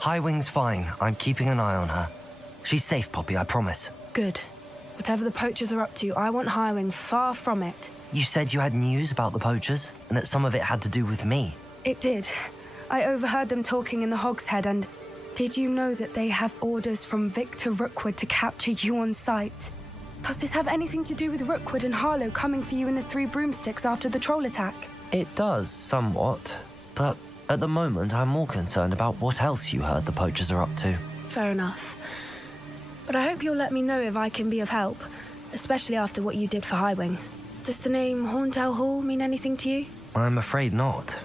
Highwing's fine. I'm keeping an eye on her. She's safe, Poppy, I promise. Good. Whatever the poachers are up to, I want Highwing far from it. You said you had news about the poachers, and that some of it had to do with me. It did. I overheard them talking in the Hogshead, and did you know that they have orders from Victor Rookwood to capture you on sight? Does this have anything to do with Rookwood and Harlow coming for you in the Three Broomsticks after the troll attack? It does, somewhat. But at the moment, I'm more concerned about what else you heard the poachers are up to. Fair enough. But I hope you'll let me know if I can be of help, especially after what you did for Highwing. Does the name Horntail Hall mean anything to you? I'm afraid not.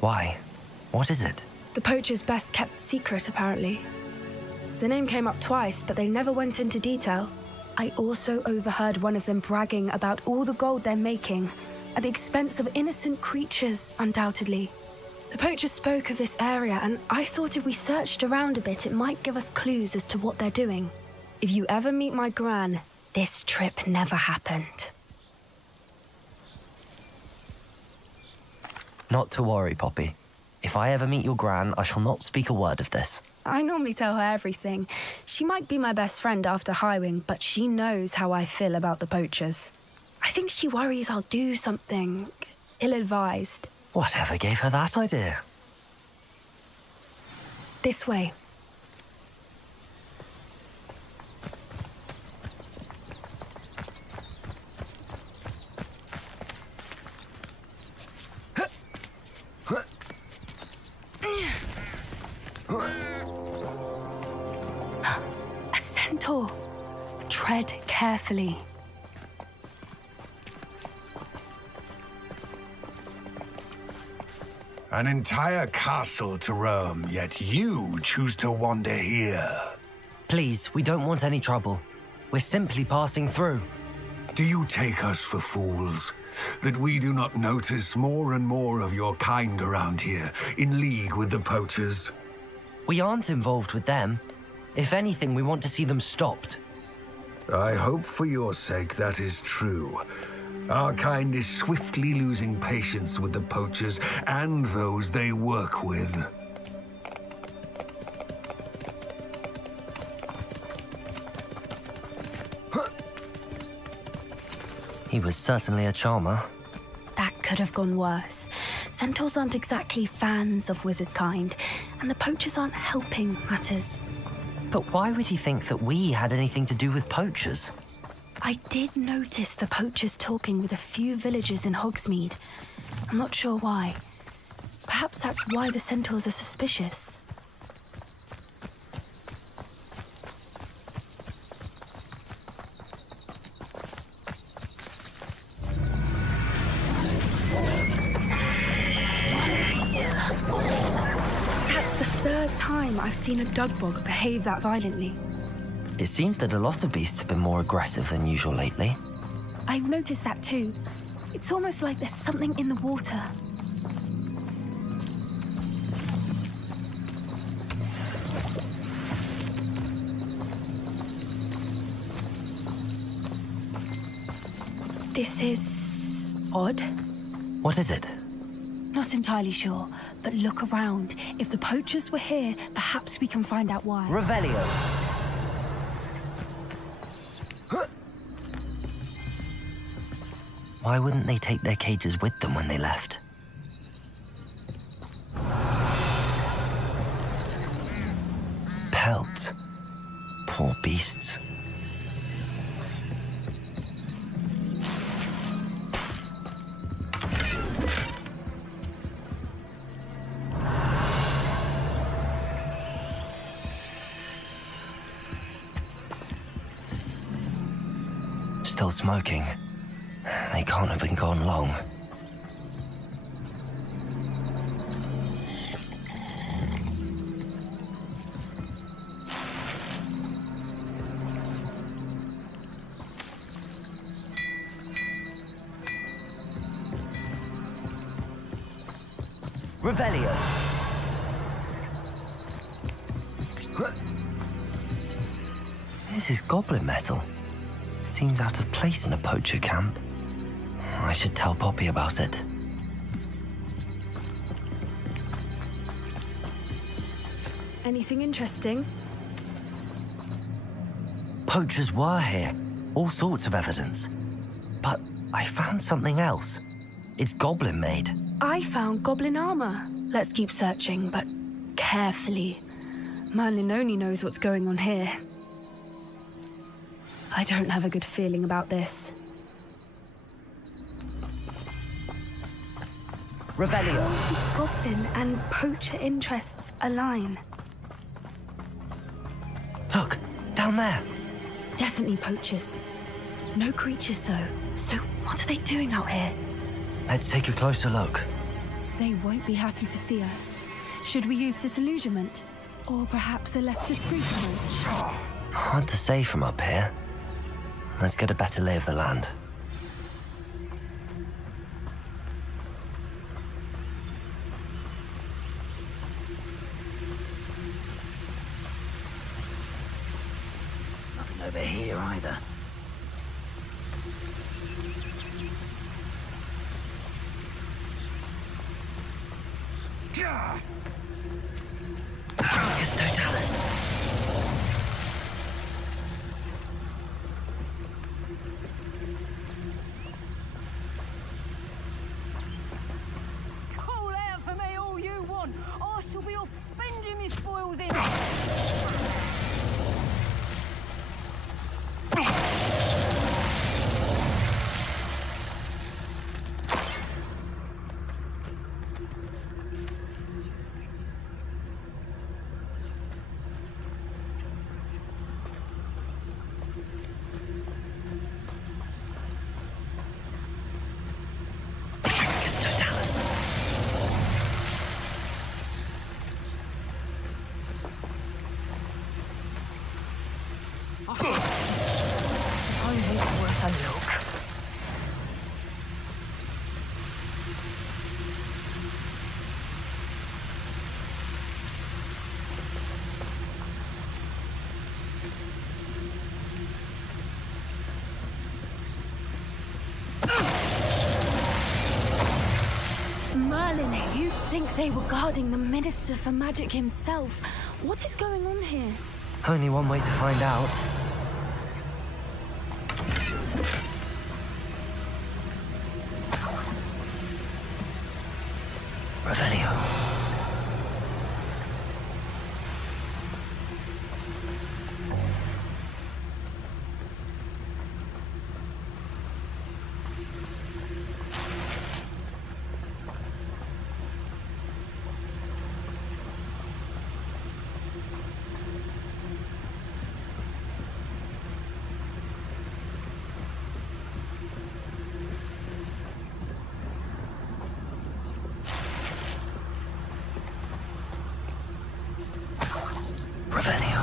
Why? What is it? The poachers' best-kept secret, apparently. The name came up twice, but they never went into detail. I also overheard one of them bragging about all the gold they're making, at the expense of innocent creatures, undoubtedly. The poachers spoke of this area, and I thought if we searched around a bit, it might give us clues as to what they're doing. If you ever meet my gran, this trip never happened. Not to worry, Poppy. If I ever meet your gran, I shall not speak a word of this. I normally tell her everything. She might be my best friend after Highwing, but she knows how I feel about the poachers. I think she worries I'll do something ill-advised. Whatever gave her that idea? This way. A centaur. Tread carefully. An entire castle to roam, yet you choose to wander here. Please, we don't want any trouble. We're simply passing through. Do you take us for fools? That we do not notice more and more of your kind around here, in league with the poachers? We aren't involved with them. If anything, we want to see them stopped. I hope for your sake that is true. Our kind is swiftly losing patience with the poachers and those they work with. He was certainly a charmer. That could have gone worse. Centaurs aren't exactly fans of wizard kind, and the poachers aren't helping matters. But why would he think that we had anything to do with poachers? I did notice the poachers talking with a few villagers in Hogsmeade. I'm not sure why. Perhaps that's why the centaurs are suspicious. That's the third time I've seen a dugbog behave that violently. It seems that a lot of beasts have been more aggressive than usual lately. I've noticed that too. It's almost like there's something in the water. This is odd. What is it? Not entirely sure, but look around. If the poachers were here, perhaps we can find out why. Revelio! Why wouldn't they take their cages with them when they left? Pelts. Poor beasts. Still smoking. They can't have been gone long. Revelio! This is goblin metal. Seems out of place in a poacher camp. I should tell Poppy about it. Anything interesting? Poachers were here. All sorts of evidence. But I found something else. It's goblin made. I found goblin armor. Let's keep searching, but carefully. Merlin only knows what's going on here. I don't have a good feeling about this. Revelio. Goblin and poacher interests align. Look, down there. Definitely poachers. No creatures, though. So what are they doing out here? Let's take a closer look. They won't be happy to see us. Should we use disillusionment? Or perhaps a less discreet approach? Hard to say from up here. Let's get a better lay of the land. Nothing over here either. Focus Totalis. Call out for me all you want. I shall be off spending my spoils in. Focus Totalis. Suppose it's worth a look. Merlin, you'd think they were guarding the Minister for Magic himself. What is going on here? Only one way to find out. Revelio. Revelio.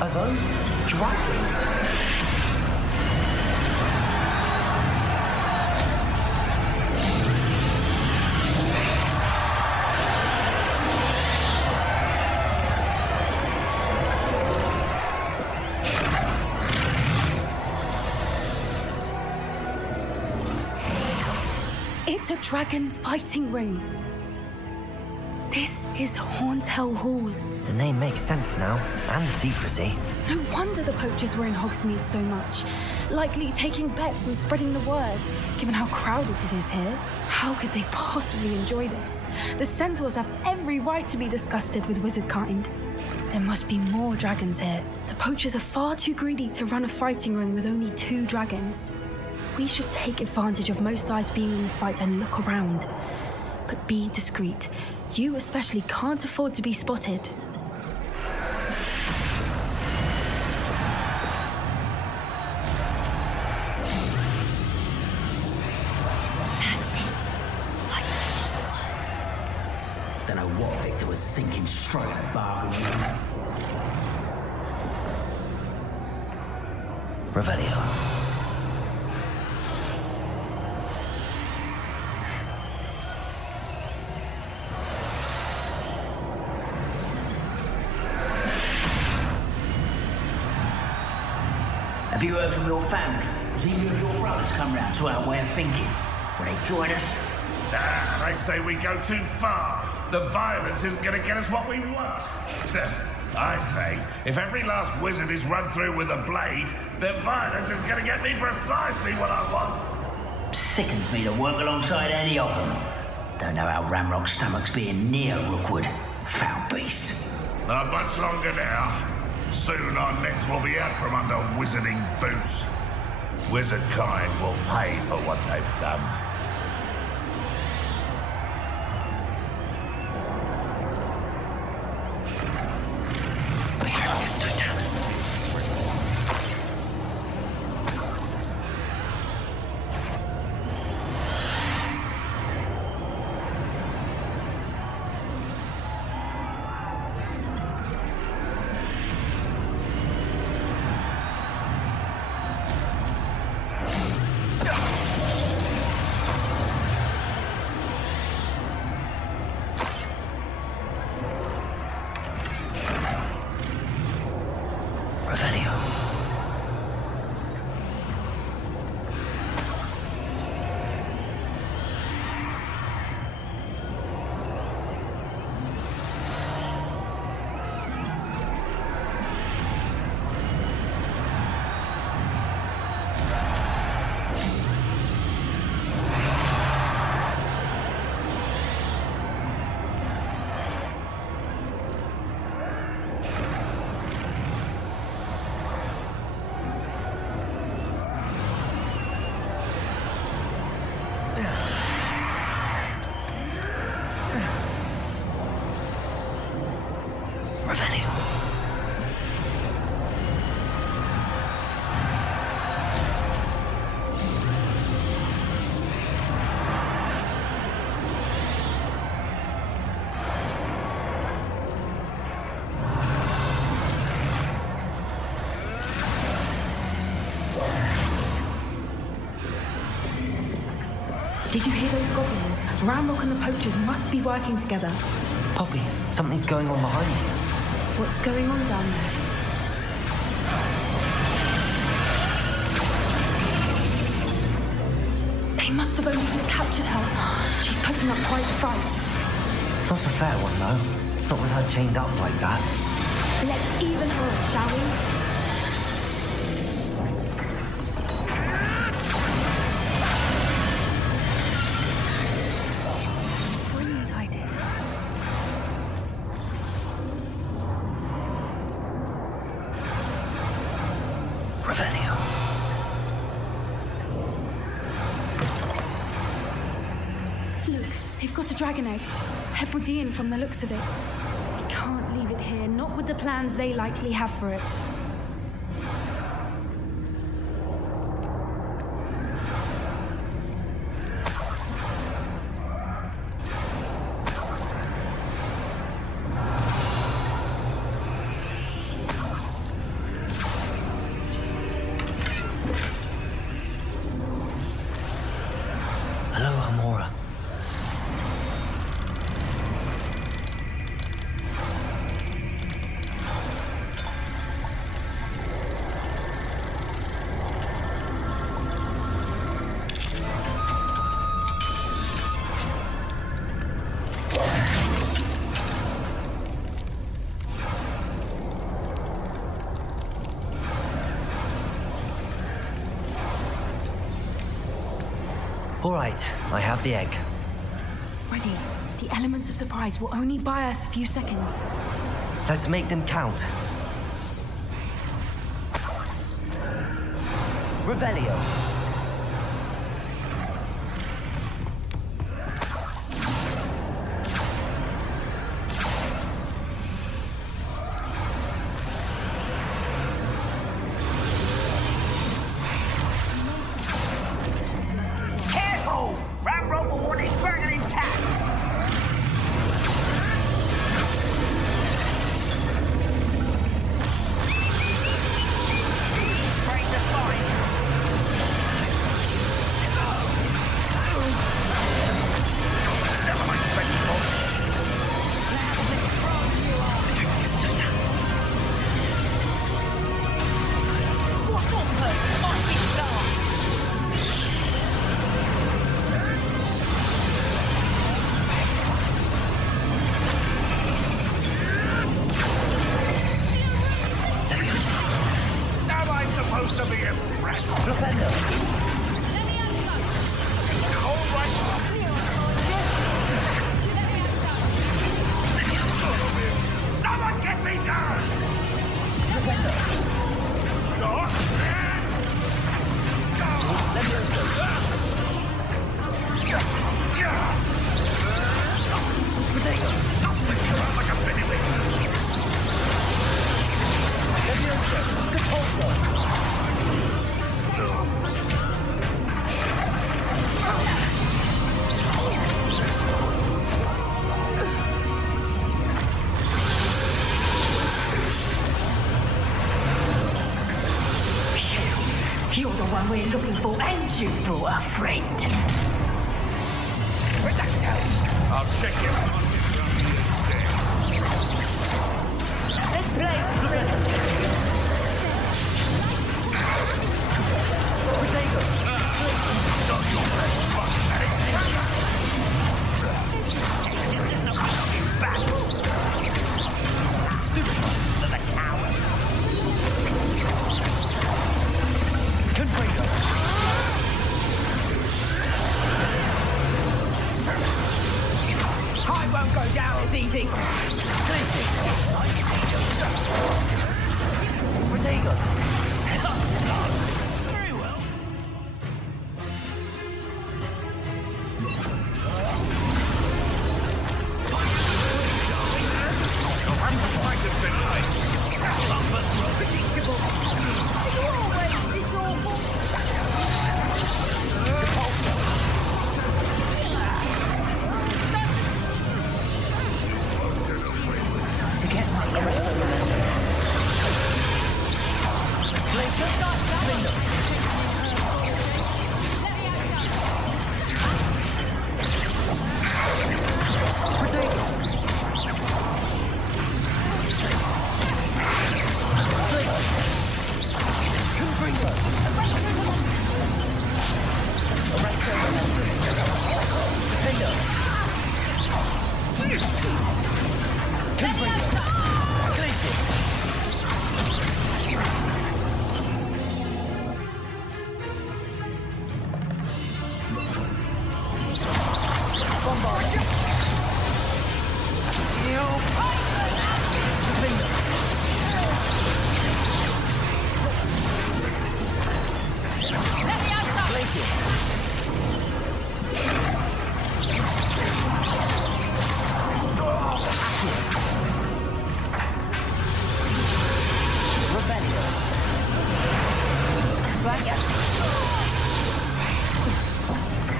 Are those dragons? It's a dragon fighting ring. This is Horntail Hall. The name makes sense now, and the secrecy. No wonder the poachers were in Hogsmeade so much. Likely taking bets and spreading the word, given how crowded it is here. How could they possibly enjoy this? The centaurs have every right to be disgusted with wizard kind. There must be more dragons here. The poachers are far too greedy to run a fighting ring with only 2 dragons. We should take advantage of most eyes being in the fight and look around. But be discreet. You especially can't afford to be spotted. That's it. I bet it's the word. Don't know what Victor was thinking, striking a bargain with him. Revelio. Have you heard from your family? Has either of your brothers come round to our way of thinking? Will they join us? Nah, they say we go too far. The violence isn't going to get us what we want. I say, if every last wizard is run through with a blade, then violence is going to get me precisely what I want. Sickens me to work alongside any of them. Don't know how Ramrock's stomach's being near Rookwood. Foul beast. Not much longer now. Soon our necks will be out from under wizarding boots. Wizard kind will pay for what they've done. Did you hear those goblins? Ramrock and the poachers must be working together. Poppy, something's going on behind you. What's going on down there? They must have only just captured her. She's putting up quite the fight. Not a fair one, though. Not with her chained up like that. Let's even her, shall we? Dragon egg. Hebridean from the looks of it. We can't leave it here, not with the plans they likely have for it. All right, I have the egg. Ready. The elements of surprise will only buy us a few seconds. Let's make them count. Revelio. Careful! That rope one is burning intact! Straight to find. Never mind vegetables. What sort of person might be that? Am I supposed to be impressed? All right. Someone get me down! Stop! Stop sticking around like a pinnywig! You're the one we're looking for, and you brought a friend. I'll check you out. Let's play I won't go down as easy. Very well.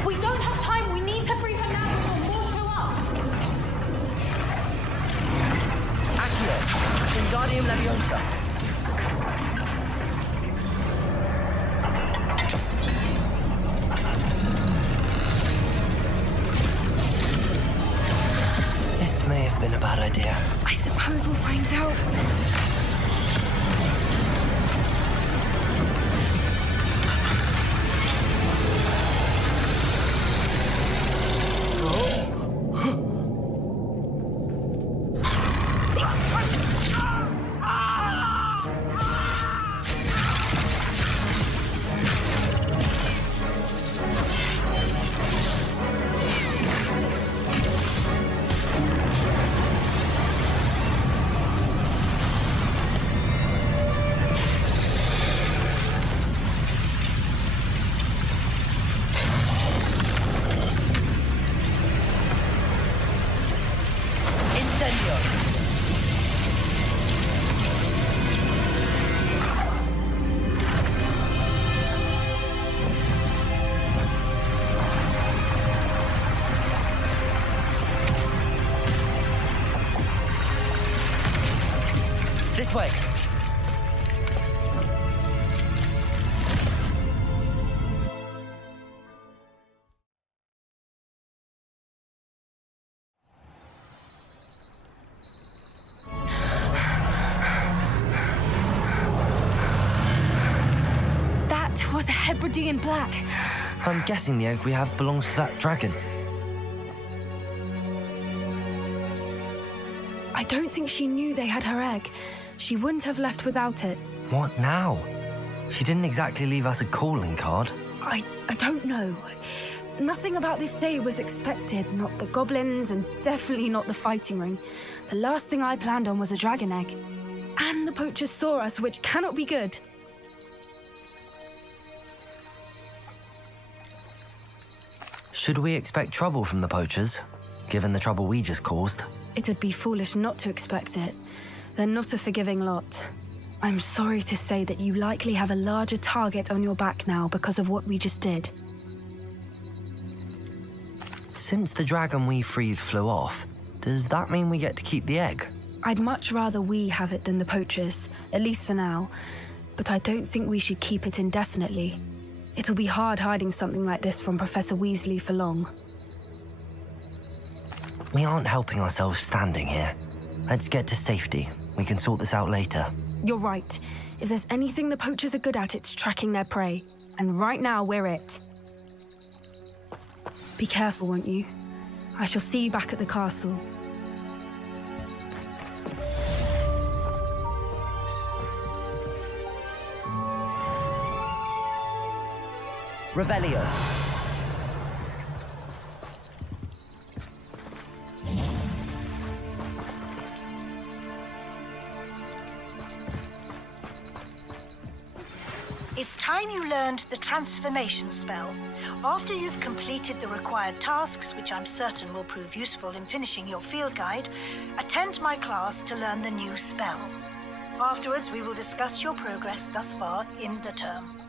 We don't have time. We need to free her now before more show up. Accio. Wingardium Leviosa. This may have been a bad idea. I suppose we'll find out. was a Hebridean black. I'm guessing the egg we have belongs to that dragon. I don't think she knew they had her egg. She wouldn't have left without it. What now? She didn't exactly leave us a calling card. I don't know. Nothing about this day was expected. Not the goblins, and definitely not the fighting ring. The last thing I planned on was a dragon egg. And the poachers saw us, which cannot be good. Should we expect trouble from the poachers, given the trouble we just caused? It'd be foolish not to expect it. They're not a forgiving lot. I'm sorry to say that you likely have a larger target on your back now because of what we just did. Since the dragon we freed flew off, does that mean we get to keep the egg? I'd much rather we have it than the poachers, at least for now. But I don't think we should keep it indefinitely. It'll be hard hiding something like this from Professor Weasley for long. We aren't helping ourselves standing here. Let's get to safety. We can sort this out later. You're right. If there's anything the poachers are good at, it's tracking their prey. And right now, we're it. Be careful, won't you? I shall see you back at the castle. Revelio. It's time you learned the transformation spell. After you've completed the required tasks, which I'm certain will prove useful in finishing your field guide, attend my class to learn the new spell. Afterwards, we will discuss your progress thus far in the term.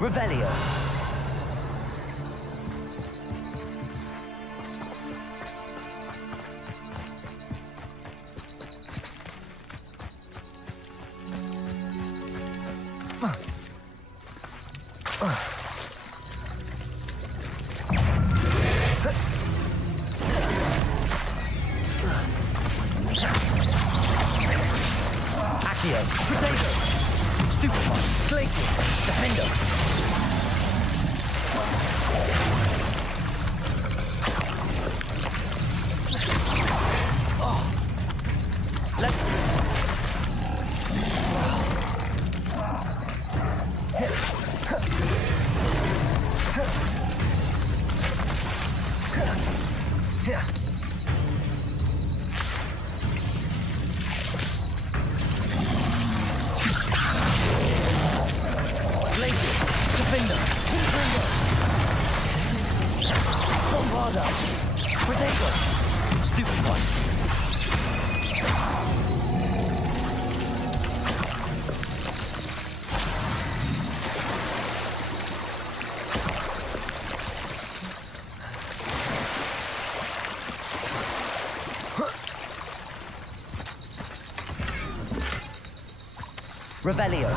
Revelio. Accio. Potato. Stupefy. Glacius. Defender. Revelio.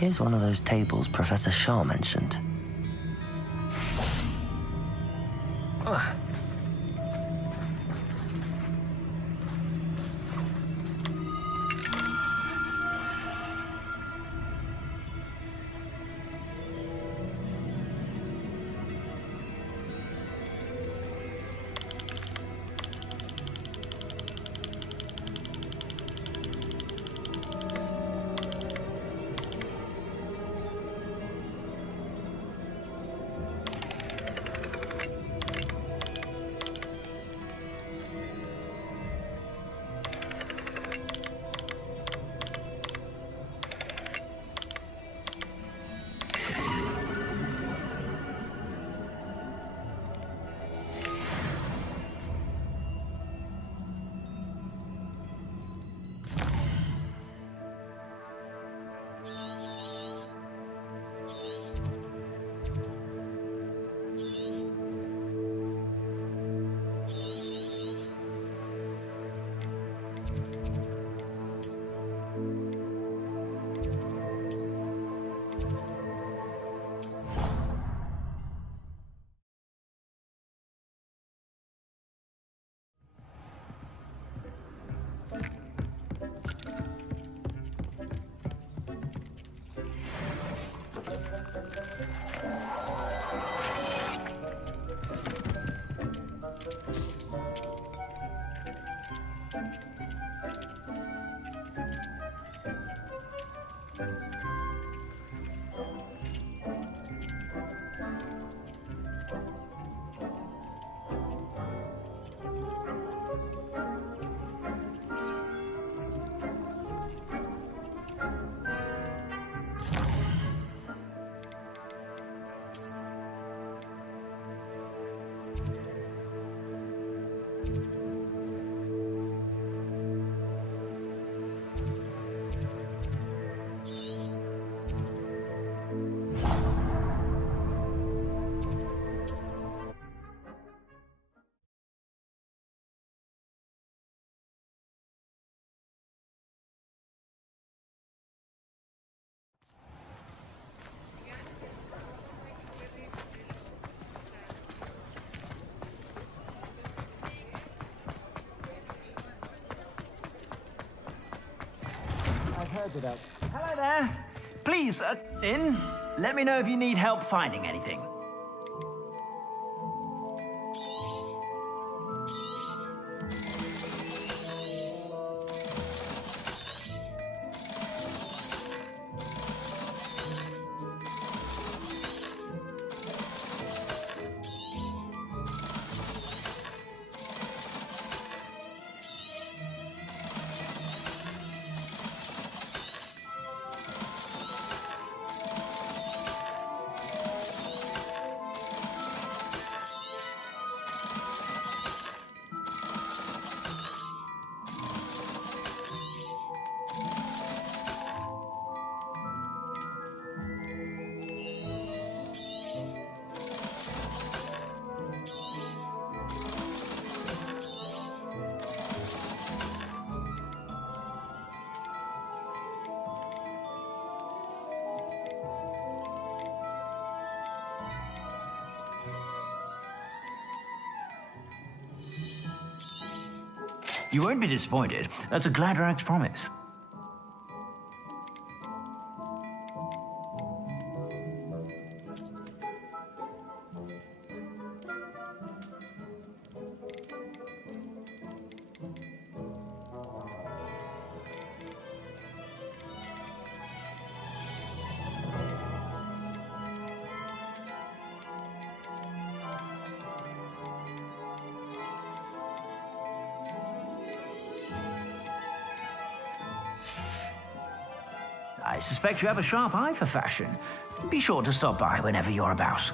Here's one of those tables Professor Shah mentioned. Hello there. Please, in. Let me know if you need help finding anything. You won't be disappointed. That's a Gladrax promise. I suspect you have a sharp eye for fashion. Be sure to stop by whenever you're about.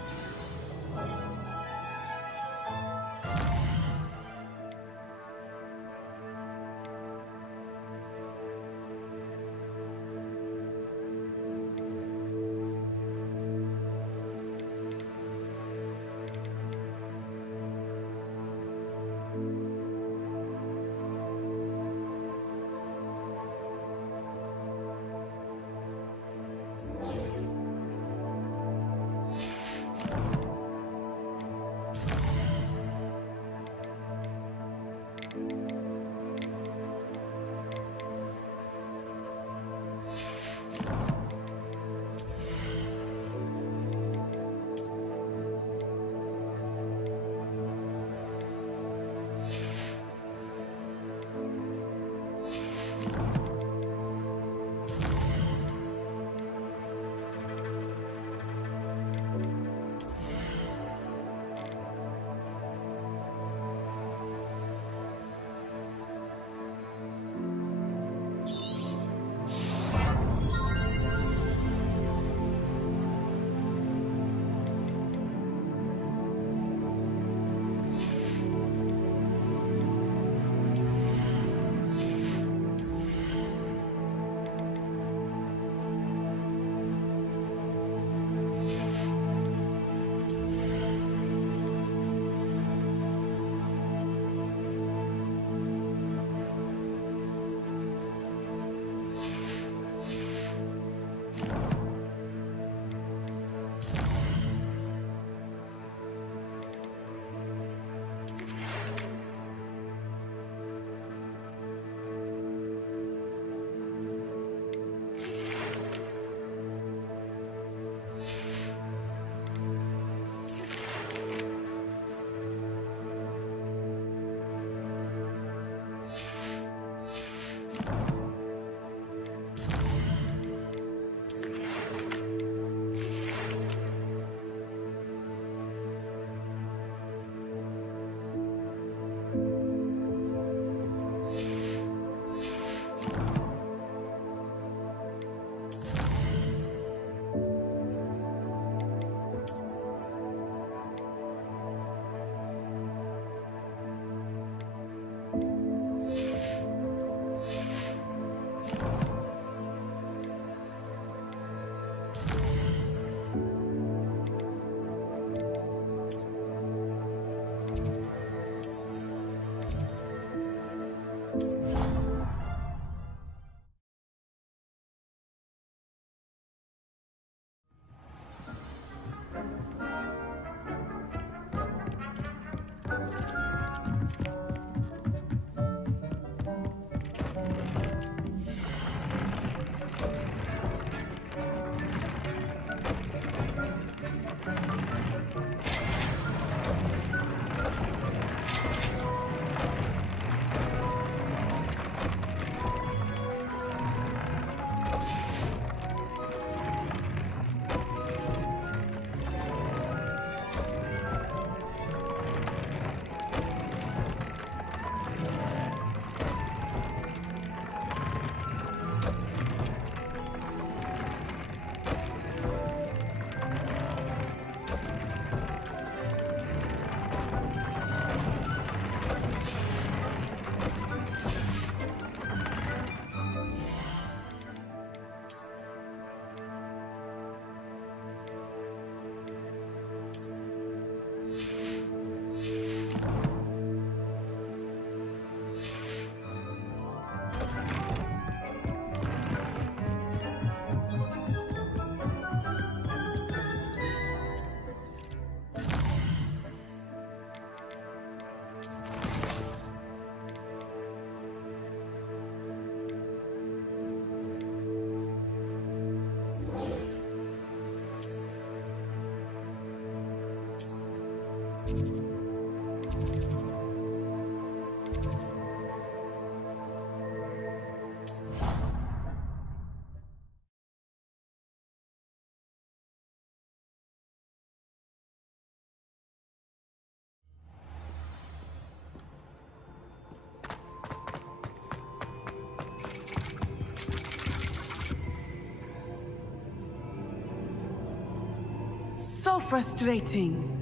So frustrating.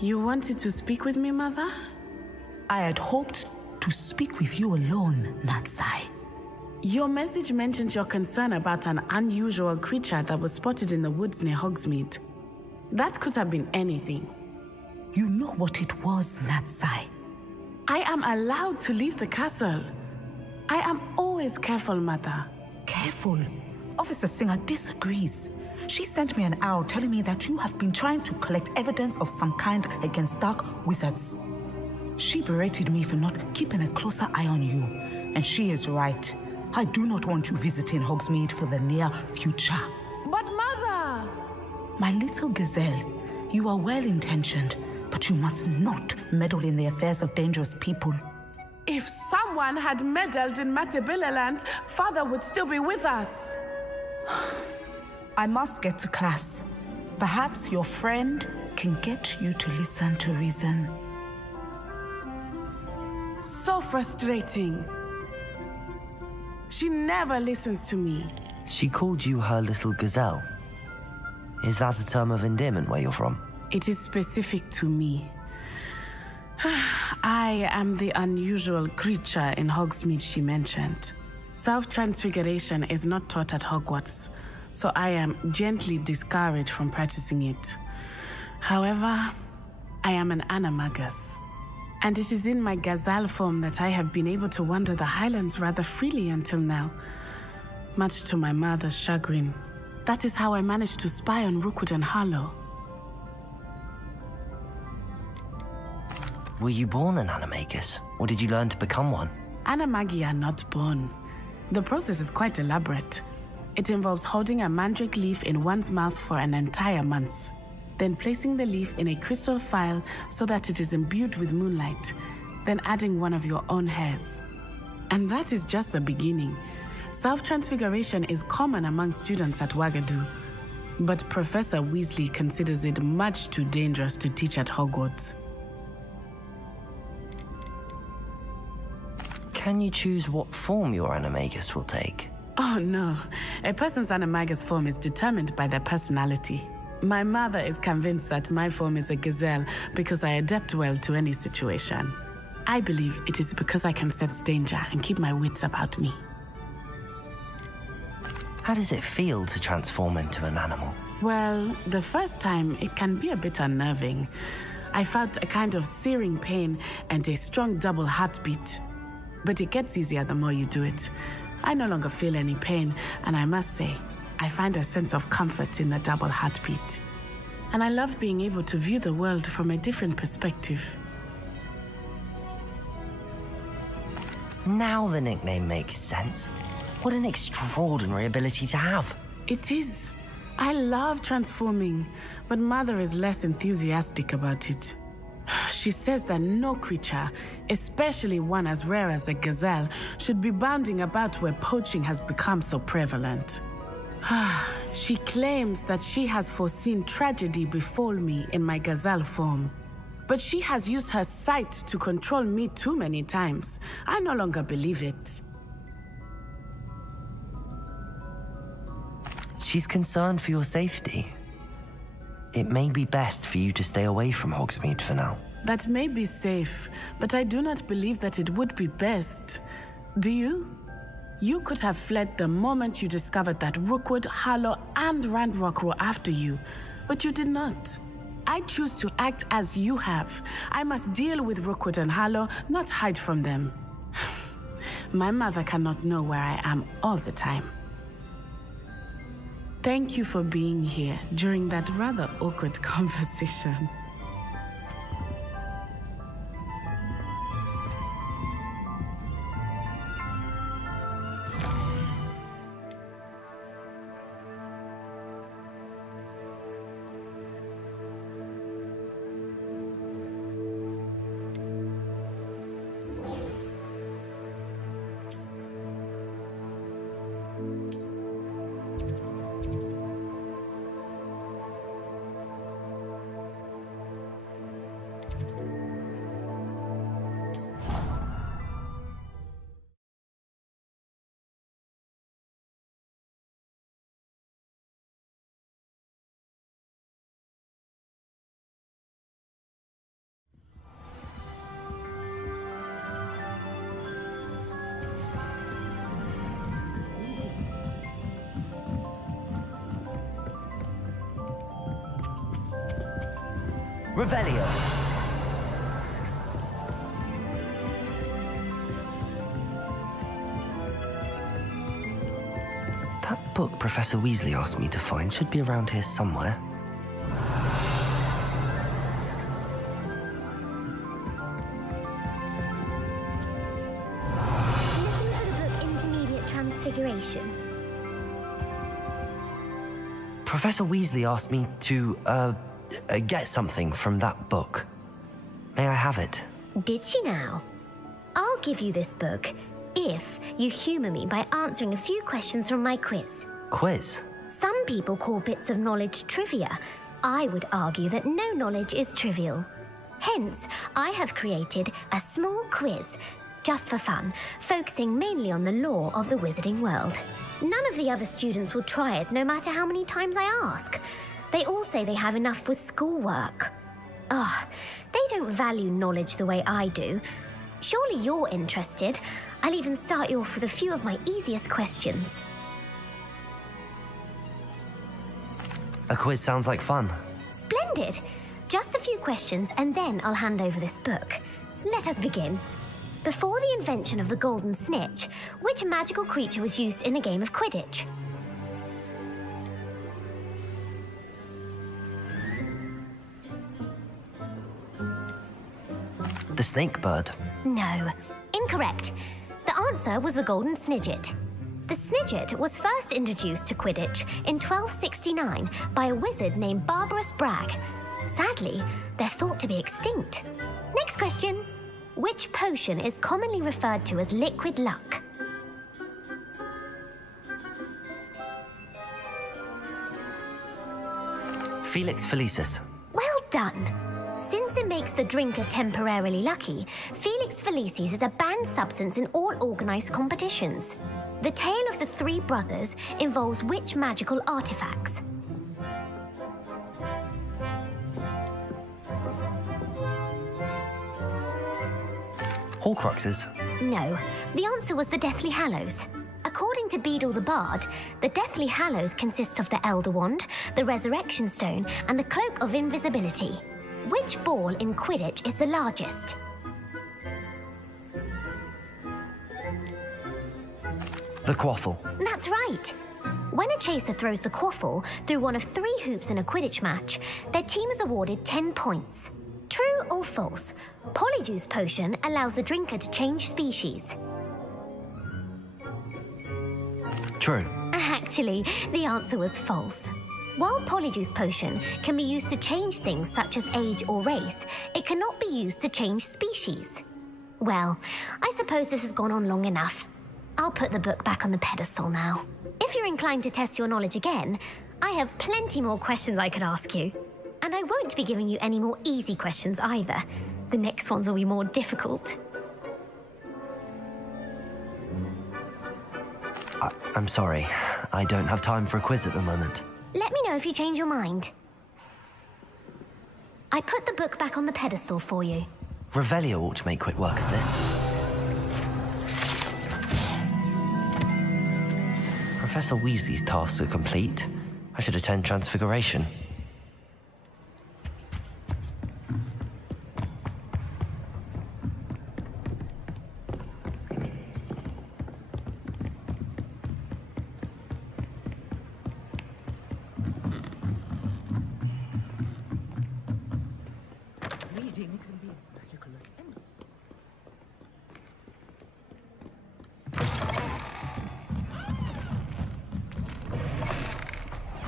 You wanted to speak with me, Mother? I had hoped to speak with you alone, Natsai. Your message mentioned your concern about an unusual creature that was spotted in the woods near Hogsmeade. That could have been anything. You know what it was, Natsai. I am allowed to leave the castle. I am always careful, Mother. Careful. Officer Singer disagrees. She sent me an arrow telling me that you have been trying to collect evidence of some kind against dark wizards. She berated me for not keeping a closer eye on you, and she is right. I do not want you visiting Hogsmeade for the near future. But Mother! My little gazelle, you are well-intentioned, but you must not meddle in the affairs of dangerous people. If someone had meddled in Matabeleland, Father would still be with us. I must get to class. Perhaps your friend can get you to listen to reason. So frustrating. She never listens to me. She called you her little gazelle. Is that a term of endearment where you're from? It is specific to me. I am the unusual creature in Hogsmeade she mentioned. Self-transfiguration is not taught at Hogwarts, so I am gently discouraged from practicing it. However, I am an animagus, and it is in my gazelle form that I have been able to wander the Highlands rather freely until now, much to my mother's chagrin. That is how I managed to spy on Rookwood and Harlow. Were you born an animagus, or did you learn to become one? Animagi are not born. The process is quite elaborate. It involves holding a mandrake leaf in one's mouth for an entire month, then placing the leaf in a crystal phial so that it is imbued with moonlight, then adding one of your own hairs. And that is just the beginning. Self-transfiguration is common among students at Wagadu, but Professor Weasley considers it much too dangerous to teach at Hogwarts. Can you choose what form your animagus will take? Oh no, a person's animagus form is determined by their personality. My mother is convinced that my form is a gazelle because I adapt well to any situation. I believe it is because I can sense danger and keep my wits about me. How does it feel to transform into an animal? Well, the first time it can be a bit unnerving. I felt a kind of searing pain and a strong double heartbeat. But it gets easier the more you do it. I no longer feel any pain, and I must say, I find a sense of comfort in the double heartbeat. And I love being able to view the world from a different perspective. Now the nickname makes sense. What an extraordinary ability to have. It is. I love transforming, but Mother is less enthusiastic about it. She says that no creature, especially one as rare as a gazelle, should be bounding about where poaching has become so prevalent. She claims that she has foreseen tragedy befall me in my gazelle form. But she has used her sight to control me too many times. I no longer believe it. She's concerned for your safety. It may be best for you to stay away from Hogsmeade for now. That may be safe, but I do not believe that it would be best. Do you? You could have fled the moment you discovered that Rookwood, Harlow, and Ranrock were after you, but you did not. I choose to act as you have. I must deal with Rookwood and Harlow, not hide from them. My mother cannot know where I am all the time. Thank you for being here during that rather awkward conversation. Revelio. That book Professor Weasley asked me to find should be around here somewhere. Looking for the book Intermediate Transfiguration. Professor Weasley asked me to, get something from that book. May I have it? Did she now? I'll give you this book if you humour me by answering a few questions from my quiz. Quiz? Some people call bits of knowledge trivia. I would argue that no knowledge is trivial. Hence, I have created a small quiz, just for fun, focusing mainly on the lore of the wizarding world. None of the other students will try it, no matter how many times I ask. They all say they have enough with schoolwork. They don't value knowledge the way I do. Surely you're interested. I'll even start you off with a few of my easiest questions. A quiz sounds like fun. Splendid! Just a few questions and then I'll hand over this book. Let us begin. Before the invention of the golden snitch, which magical creature was used in a game of Quidditch? The snake bird. No. Incorrect. The answer was the golden snidget. The snidget was first introduced to Quidditch in 1269 by a wizard named Barbarous Bragg. Sadly, they're thought to be extinct. Next question. Which potion is commonly referred to as liquid luck? Felix Felicis. Well done. Since it makes the drinker temporarily lucky, Felix Felicis is a banned substance in all organised competitions. The tale of the three brothers involves which magical artifacts? Horcruxes. No, the answer was the Deathly Hallows. According to Beedle the Bard, the Deathly Hallows consists of the Elder Wand, the Resurrection Stone, and the Cloak of Invisibility. Which ball in Quidditch is the largest? The quaffle. That's right. When a chaser throws the quaffle through one of 3 hoops in a Quidditch match, their team is awarded 10 points. True or false? Polyjuice Potion allows the drinker to change species. True. Actually, the answer was false. While Polyjuice Potion can be used to change things such as age or race, it cannot be used to change species. Well, I suppose this has gone on long enough. I'll put the book back on the pedestal now. If you're inclined to test your knowledge again, I have plenty more questions I could ask you. And I won't be giving you any more easy questions either. The next ones will be more difficult. I'm sorry. I don't have time for a quiz at the moment. Let me know if you change your mind. I put the book back on the pedestal for you. Revelio ought to make quick work of this. Professor Weasley's tasks are complete. I should attend Transfiguration.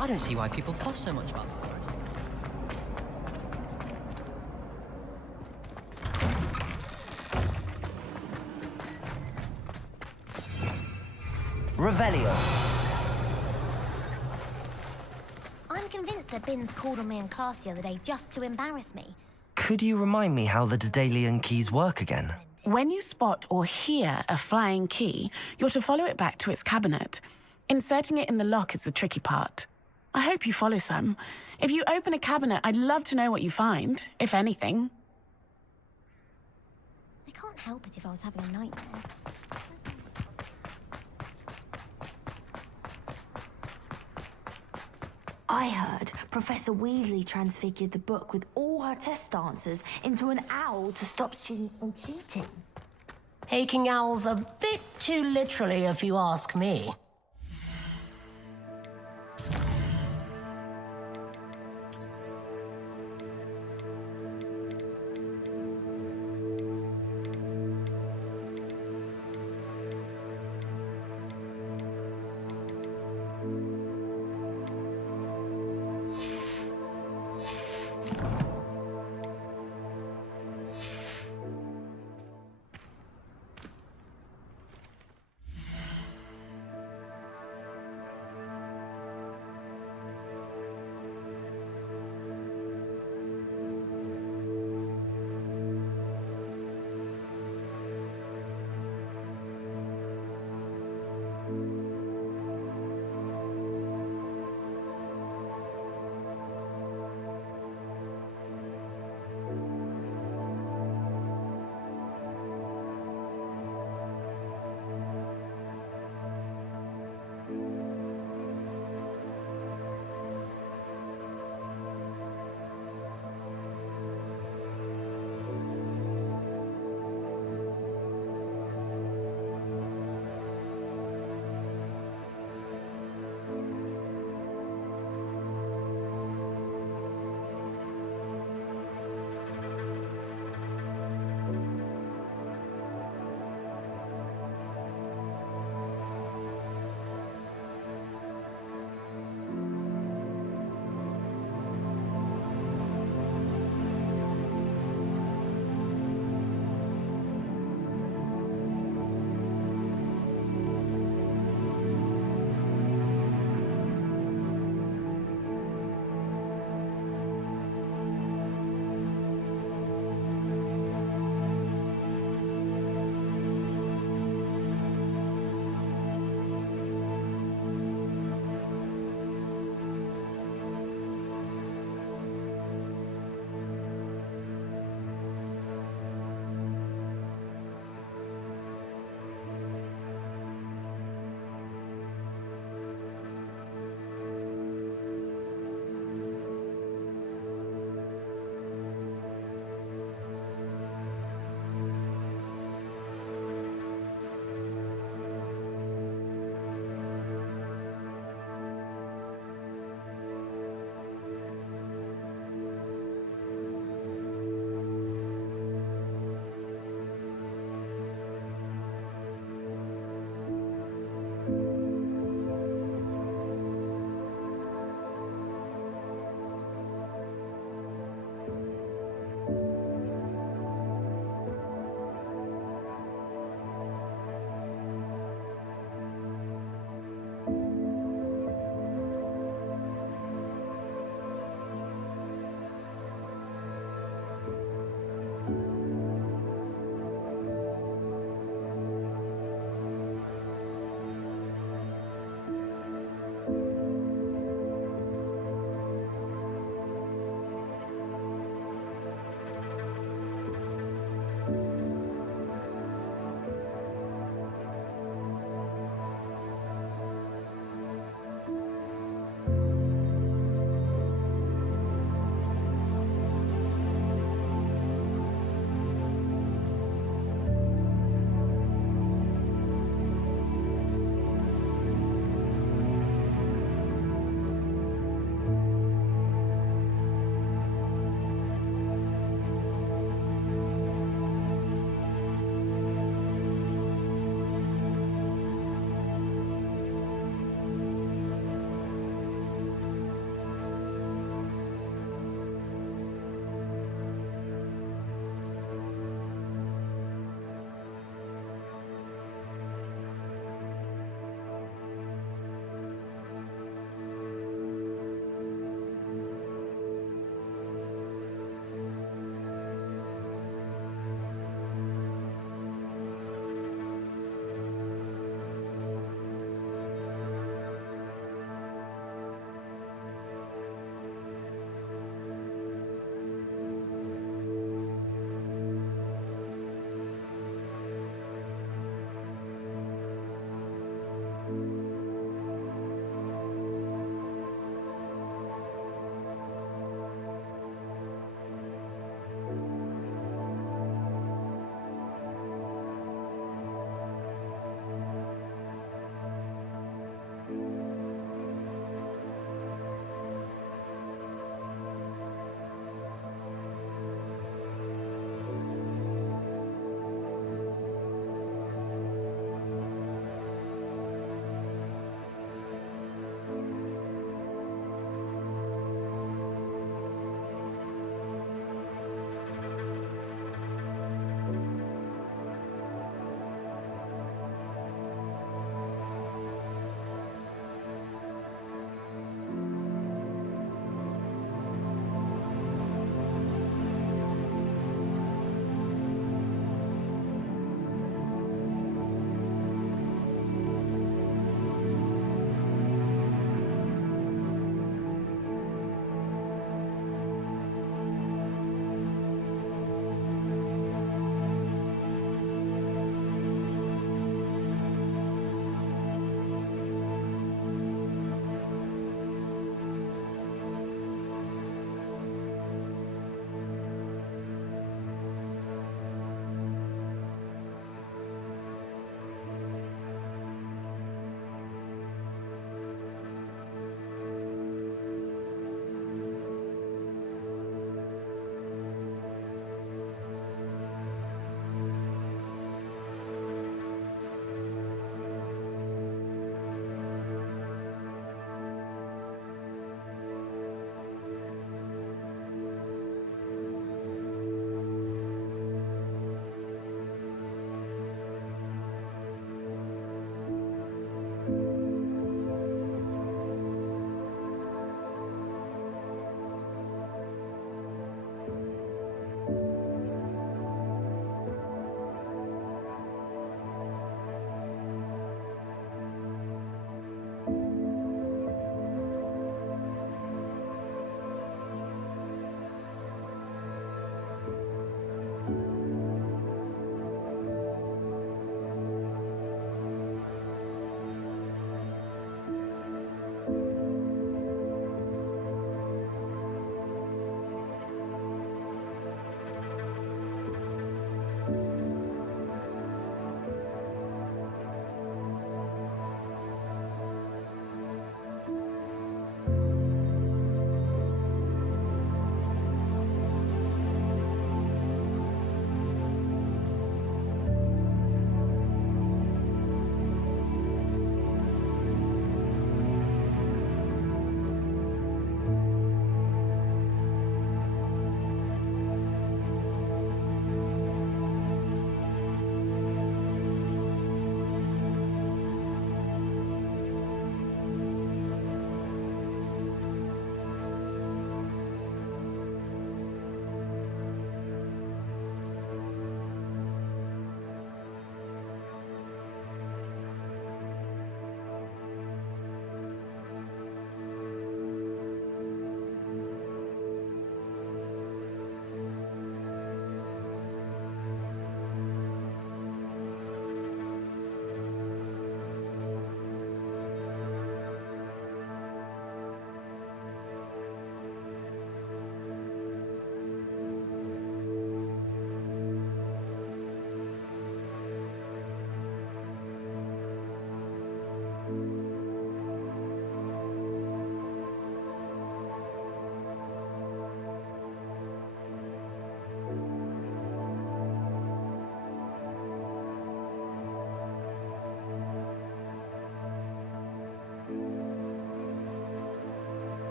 I don't see why people fuss so much about that. Revelio. I'm convinced that Binns called on me in class the other day just to embarrass me. Could you remind me how the Daedalian keys work again? When you spot or hear a flying key, you're to follow it back to its cabinet. Inserting it in the lock is the tricky part. I hope you follow some. If you open a cabinet, I'd love to know what you find, if anything. I can't help it if I was having a nightmare. I heard Professor Weasley transfigured the book with all her test answers into an owl to stop students from cheating. Taking owls a bit too literally, if you ask me.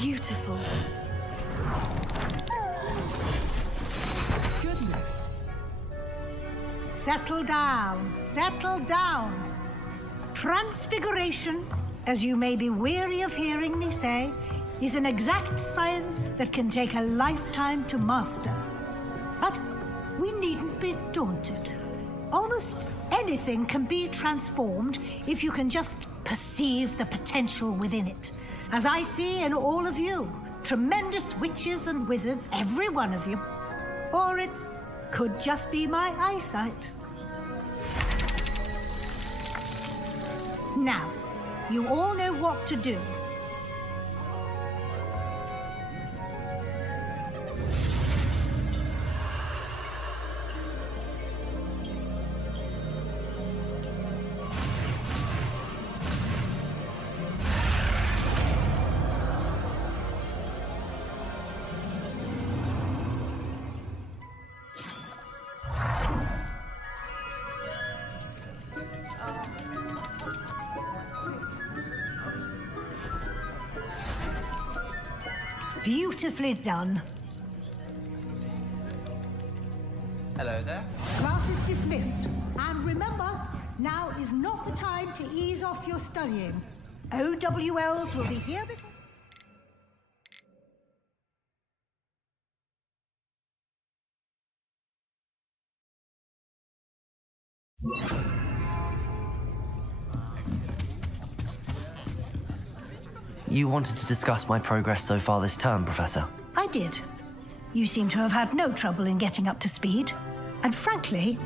beautiful. Goodness. Settle down, settle down. Transfiguration, as you may be weary of hearing me say, is an exact science that can take a lifetime to master. But we needn't be daunted. Almost anything can be transformed if you can just perceive the potential within it. As I see in all of you, tremendous witches and wizards, every one of you. Or it could just be my eyesight. Now, you all know what to do. Beautifully done. Hello there. Class is dismissed. And remember, now is not the time to ease off your studying. OWLs will be here before... You wanted to discuss my progress so far this term, Professor? I did. You seem to have had no trouble in getting up to speed. And frankly,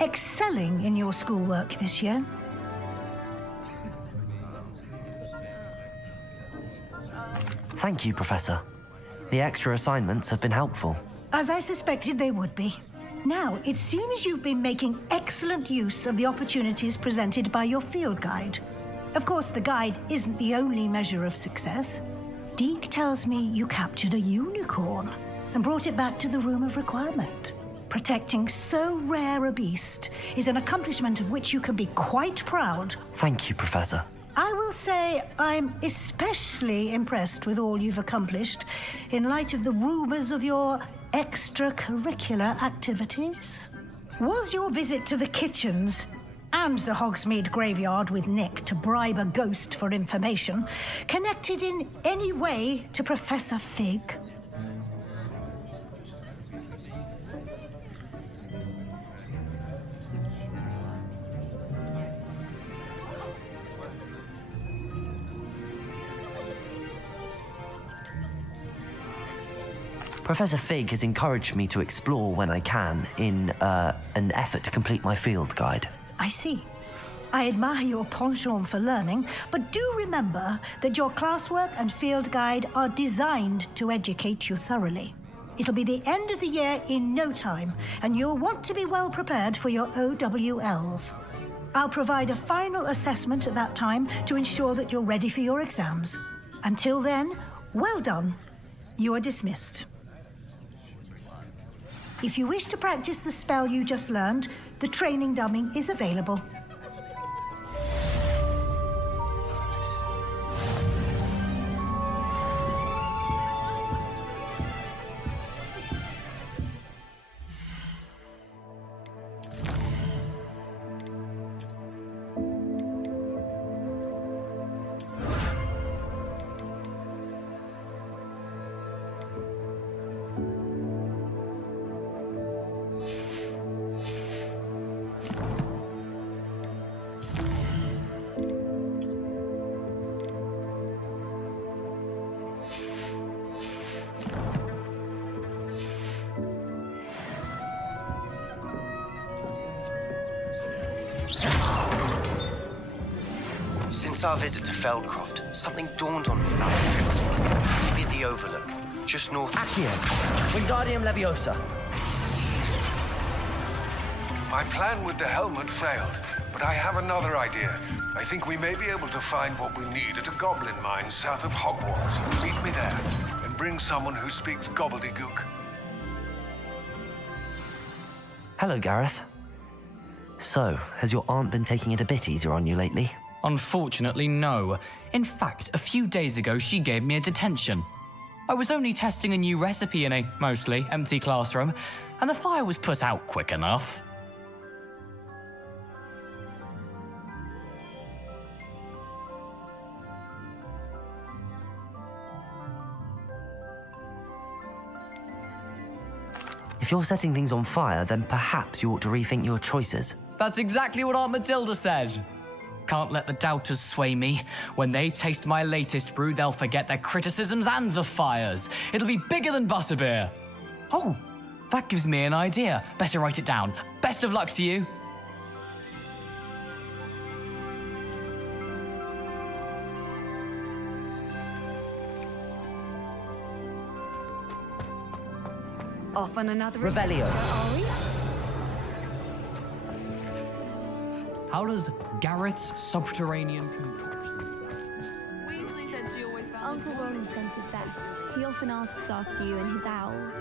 excelling in your schoolwork this year. Thank you, Professor. The extra assignments have been helpful. As I suspected they would be. Now, it seems you've been making excellent use of the opportunities presented by your field guide. Of course, the guide isn't the only measure of success. Deke tells me you captured a unicorn and brought it back to the room of requirement. Protecting so rare a beast is an accomplishment of which you can be quite proud. Thank you, Professor. I will say I'm especially impressed with all you've accomplished in light of the rumors of your extracurricular activities. Was your visit to the kitchens and the Hogsmeade graveyard with Nick to bribe a ghost for information connected in any way to Professor Fig? Professor Fig has encouraged me to explore when I can in an effort to complete my field guide. I see. I admire your penchant for learning, but do remember that your classwork and field guide are designed to educate you thoroughly. It'll be the end of the year in no time, and you'll want to be well prepared for your OWLs. I'll provide a final assessment at that time to ensure that you're ready for your exams. Until then, well done. You are dismissed. If you wish to practice the spell you just learned, the training dummy is available. Since our visit to Feldcroft, something dawned on me about the trip. Maybe at the Overlook, just north of... Accio, Wingardium Leviosa. My plan with the helmet failed, but I have another idea. I think we may be able to find what we need at a goblin mine south of Hogwarts. Meet me there, and bring someone who speaks gobbledygook. Hello, Gareth. So, has your aunt been taking it a bit easier on you lately? Unfortunately, no. In fact, a few days ago, she gave me a detention. I was only testing a new recipe in a mostly empty classroom, and the fire was put out quick enough. If you're setting things on fire, then perhaps you ought to rethink your choices. That's exactly what Aunt Matilda said. Can't let the doubters sway me. When they taste my latest brew, they'll forget their criticisms and the fires. It'll be bigger than butterbeer. Oh, that gives me an idea. Better write it down. Best of luck to you. Off on another Revelio. adventure, are we? How does Gareth's subterranean concoction... Weasley said she always found Uncle Roland sends his best. He often asks after you and his owls.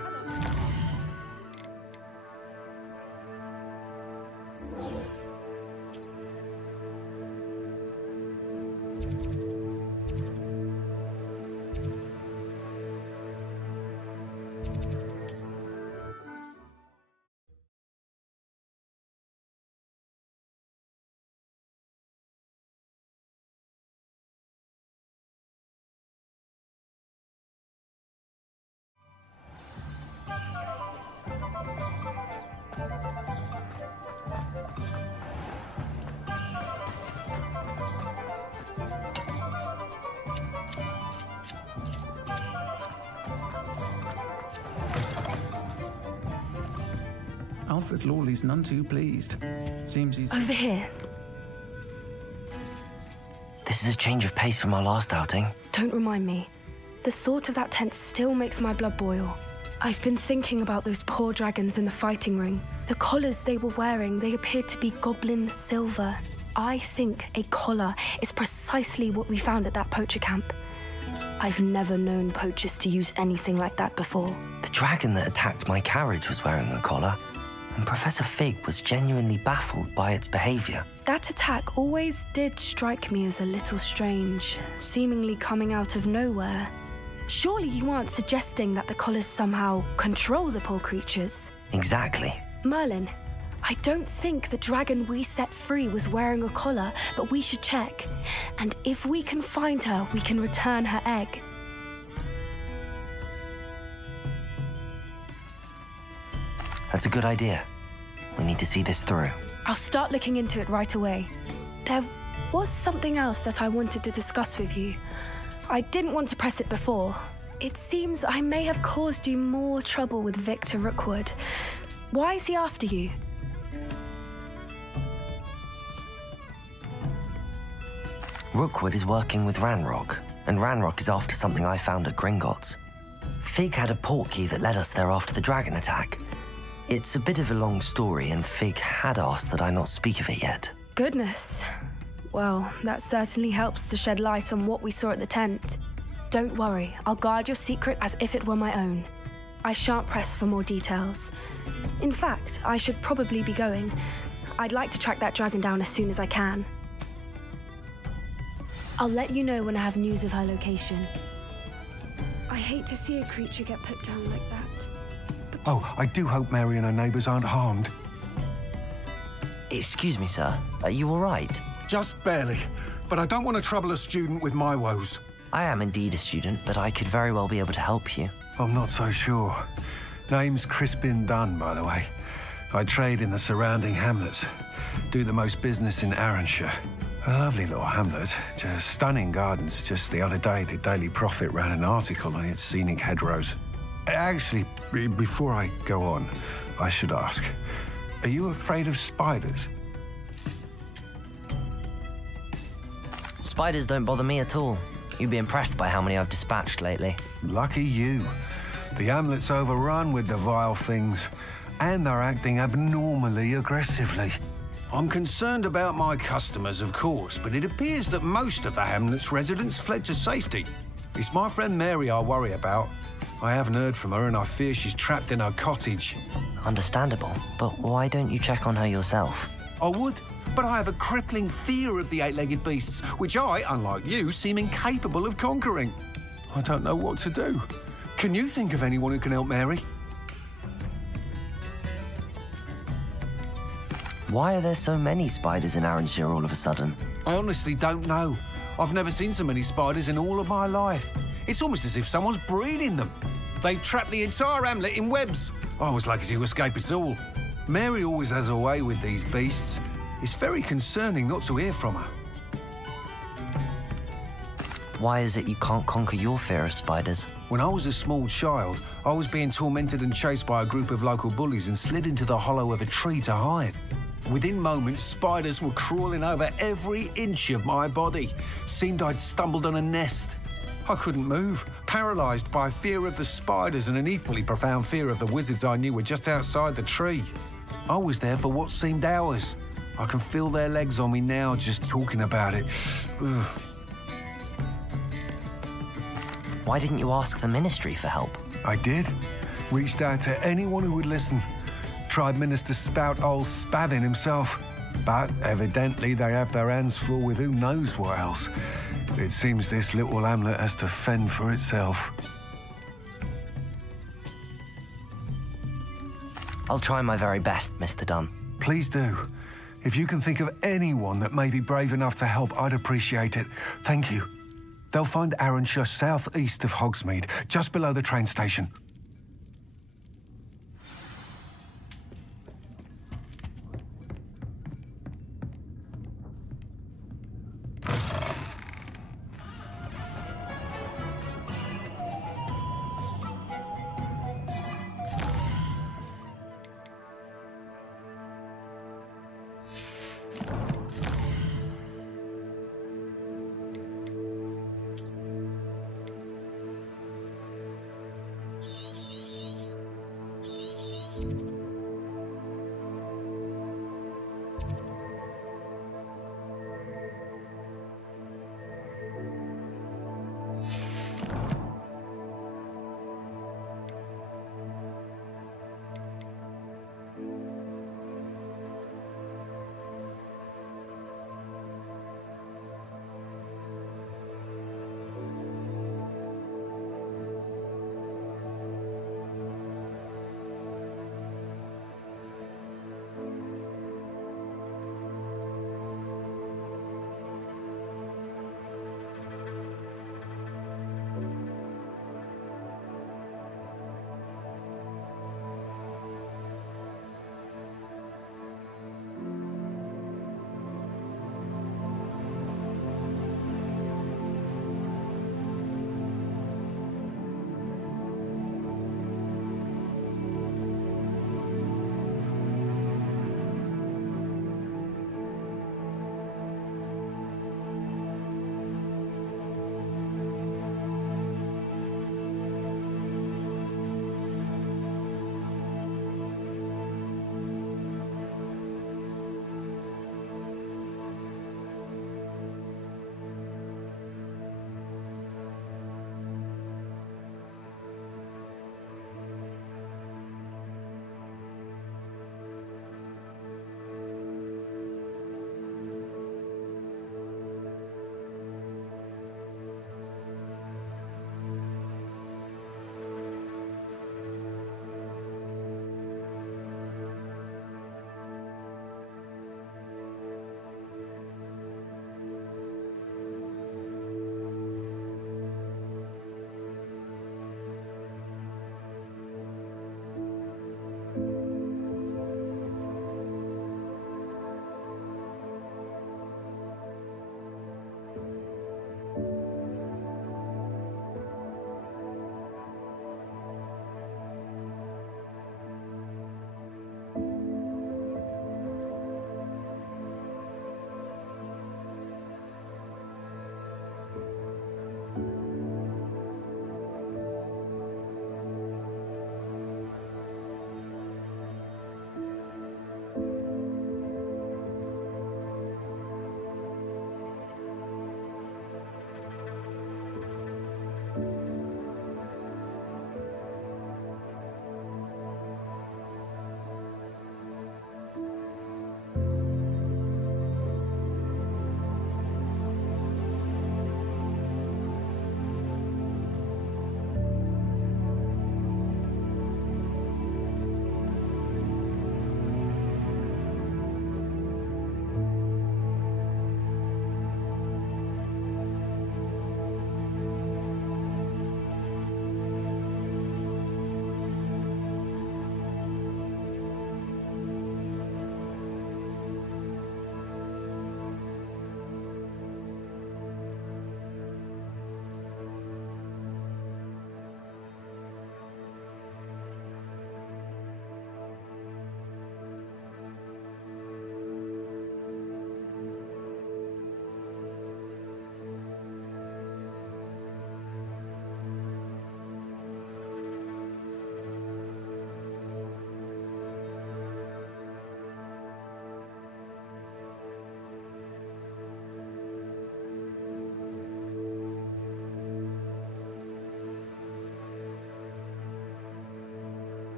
Alfred Lawley's none too pleased. Seems he's... Over here. This is a change of pace from our last outing. Don't remind me. The thought of that tent still makes my blood boil. I've been thinking about those poor dragons in the fighting ring. The collars they were wearing, they appeared to be goblin silver. I think a collar is precisely what we found at that poacher camp. I've never known poachers to use anything like that before. The dragon that attacked my carriage was wearing a collar, and Professor Fig was genuinely baffled by its behavior. That attack always did strike me as a little strange, seemingly coming out of nowhere. Surely you aren't suggesting that the collars somehow control the poor creatures? Exactly. Merlin, I don't think the dragon we set free was wearing a collar, but we should check. And if we can find her, we can return her egg. That's a good idea. We need to see this through. I'll start looking into it right away. There was something else that I wanted to discuss with you. I didn't want to press it before. It seems I may have caused you more trouble with Victor Rookwood. Why is he after you? Rookwood is working with Ranrock, and Ranrock is after something I found at Gringotts. Fig had a portkey that led us there after the dragon attack. It's a bit of a long story, and Fig had asked that I not speak of it yet. Goodness. Well, that certainly helps to shed light on what we saw at the tent. Don't worry, I'll guard your secret as if it were my own. I shan't press for more details. In fact, I should probably be going. I'd like to track that dragon down as soon as I can. I'll let you know when I have news of her location. I hate to see a creature get put down like that. Oh, I do hope Mary and her neighbours aren't harmed. Excuse me, sir. Are you all right? Just barely. But I don't want to trouble a student with my woes. I am indeed a student, but I could very well be able to help you. I'm not so sure. Name's Crispin Dunn, by the way. I trade in the surrounding hamlets. Do the most business in Arranshire. A lovely little hamlet. Just stunning gardens. Just the other day, the Daily Prophet ran an article on its scenic hedgerows. Actually, before I go on, I should ask, are you afraid of spiders? Spiders don't bother me at all. You'd be impressed by how many I've dispatched lately. Lucky you. The hamlet's overrun with the vile things, and they're acting abnormally aggressively. I'm concerned about my customers, of course, but it appears that most of the hamlet's residents fled to safety. It's my friend Mary I worry about. I haven't heard from her, and I fear she's trapped in her cottage. Understandable, but why don't you check on her yourself? I would, But I have a crippling fear of the eight-legged beasts, which I, unlike you, seem incapable of conquering. I don't know what to do. Can you think of anyone who can help Mary? Why are there so many spiders in Arranshire all of a sudden? I honestly don't know. I've never seen so many spiders in all of my life. It's almost as if someone's breeding them. They've trapped the entire hamlet in webs. I was lucky to escape it all. Mary always has a way with these beasts. It's very concerning not to hear from her. Why is it you can't conquer your fear of spiders? When I was a small child, I was being tormented and chased by a group of local bullies and slid into the hollow of a tree to hide. Within moments, spiders were crawling over every inch of my body. Seemed I'd stumbled on a nest. I couldn't move, paralysed by fear of the spiders and an equally profound fear of the wizards I knew were just outside the tree. I was there for what seemed hours. I can feel their legs on me now just talking about it. Ugh. Why didn't you ask the ministry for help? I did. Reached out to anyone who would listen. Tried Minister Spout old Spavin himself. But evidently they have their hands full with who knows what else. It seems this little hamlet has to fend for itself. I'll try my very best, Mr. Dunn. Please do. If you can think of anyone that may be brave enough to help, I'd appreciate it. Thank you. They'll find Arranshire southeast of Hogsmeade, just below the train station.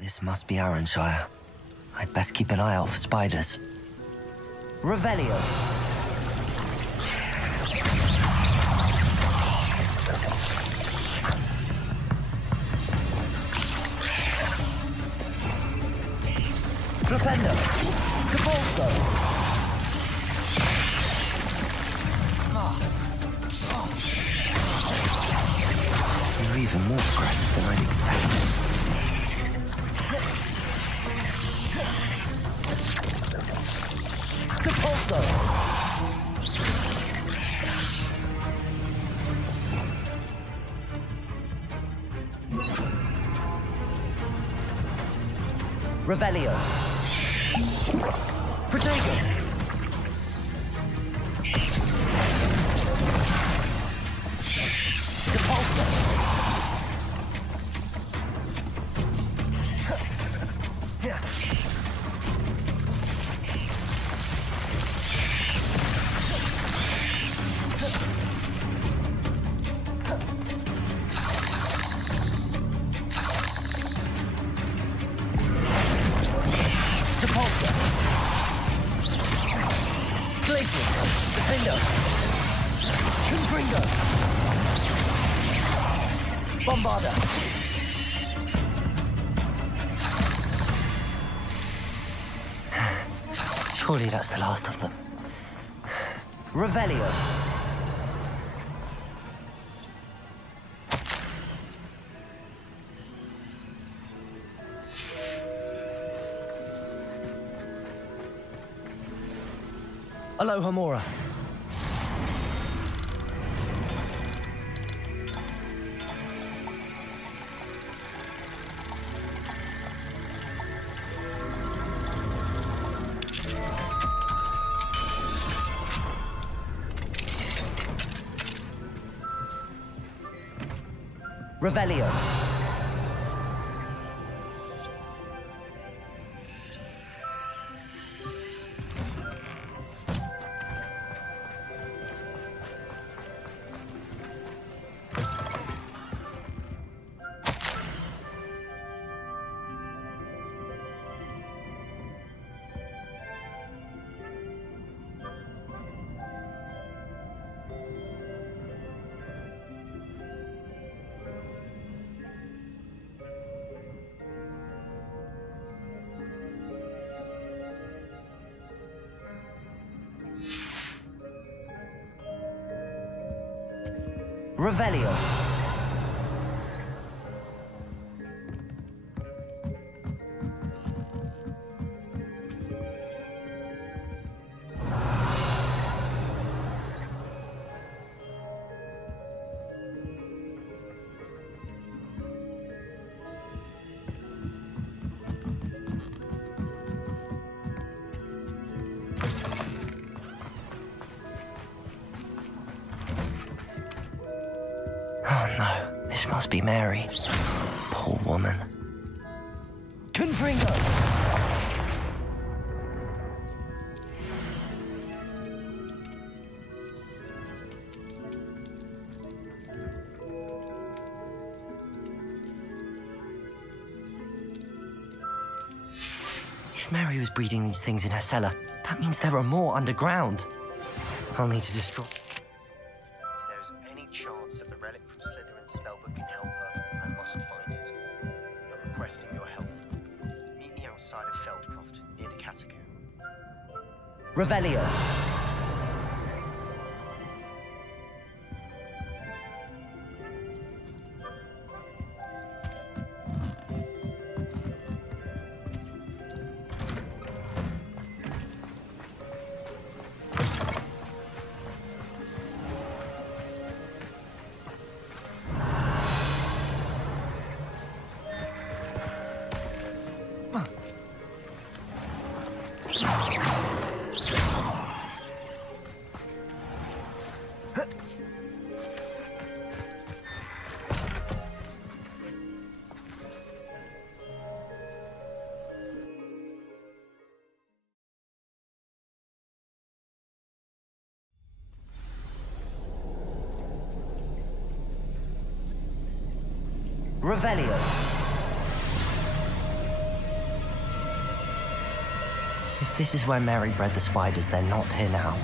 This must be Arranshire. I'd best keep an eye out for spiders. Revelio. Flipendo. Capulso. You're even more aggressive than I'd expected. Capulso. Revelio. Protego. Depulso. Depulso. Glacius. Defendo. Confringo. Bombarda. Surely that's the last of them. Revelio. Alohomora. Revelio. Revelio. Oh no, this must be Mary. Poor woman. Confringo! If Mary was breeding these things in her cellar, that means there are more underground. I'll need to destroy... If there's any chance that the relic from Slytherin's spellbook can help her, I must find it. I'm requesting your help. Meet me outside of Feldcroft, near the catacomb. Revelio. Revelio. this is where Mary bred the spiders, they're not here now.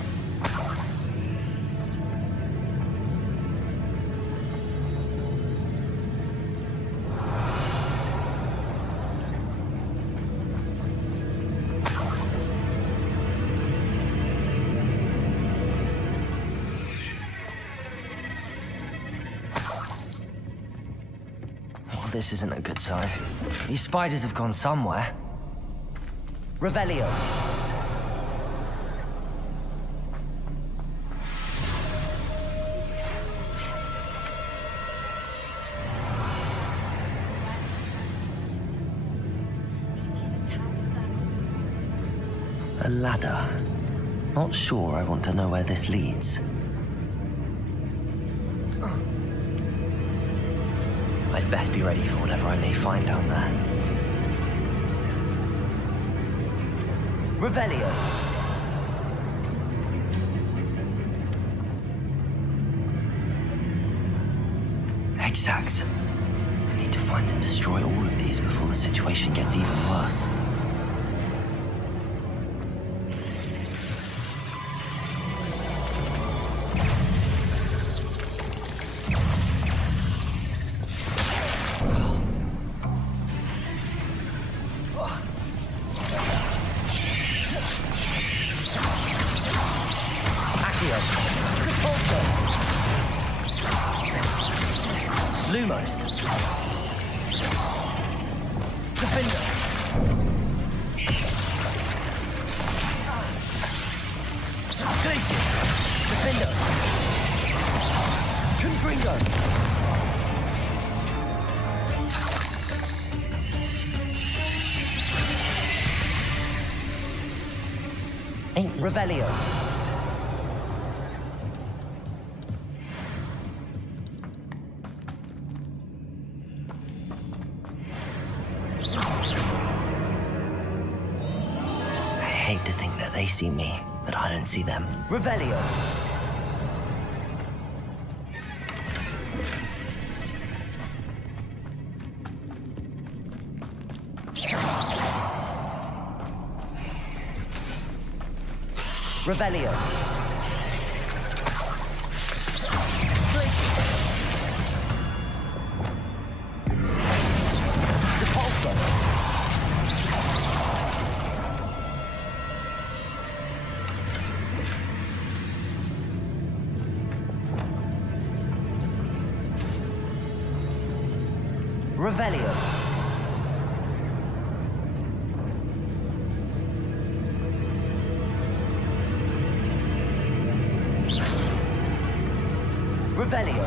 Well, this isn't a good sign. These spiders have gone somewhere. Revelio. A ladder. Not sure I want to know where this leads. I'd best be ready for whatever I may find down there. Revelio. Exact. I need to find and destroy all of these before the situation gets even worse. Lumos. Defender. Glacius. Defender. Confringo. Revelio. I hate to think that they see me, but I don't see them. Revelio. Revelio. Depulso. Revelio. Revelio.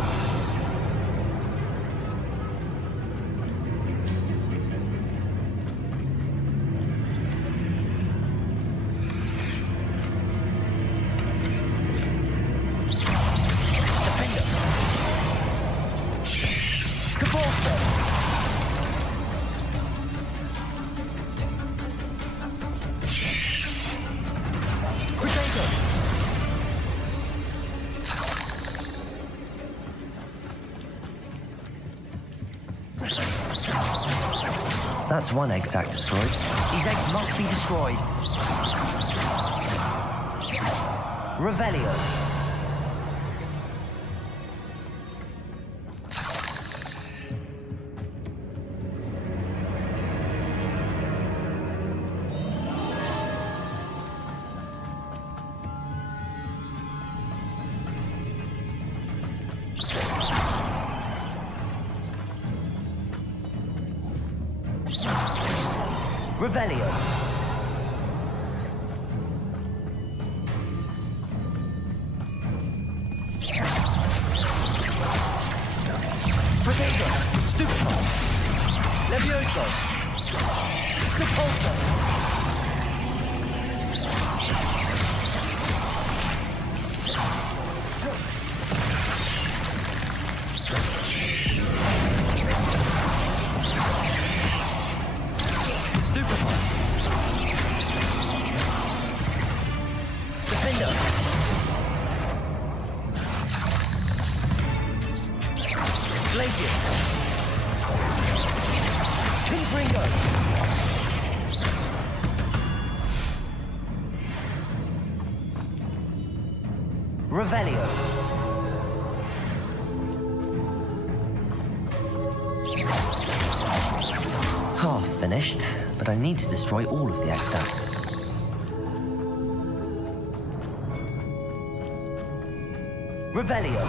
Defender. Cabalso. Potato. That's one exact destroyed. These eggs must be destroyed. Revelio. Revelio. Potato. Stupefy. Levioso. Depulso. Stupefy. Defender. Glacius. Confringo. Revelio. Half finished, but I need to destroy all of the extracts. Revelio.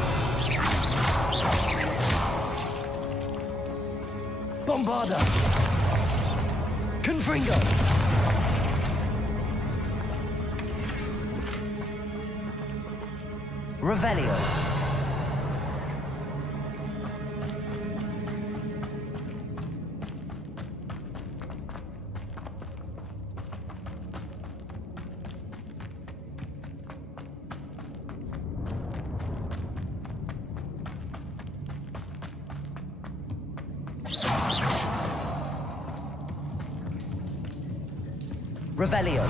Bombarda. Confringo. Revelio. Revelio.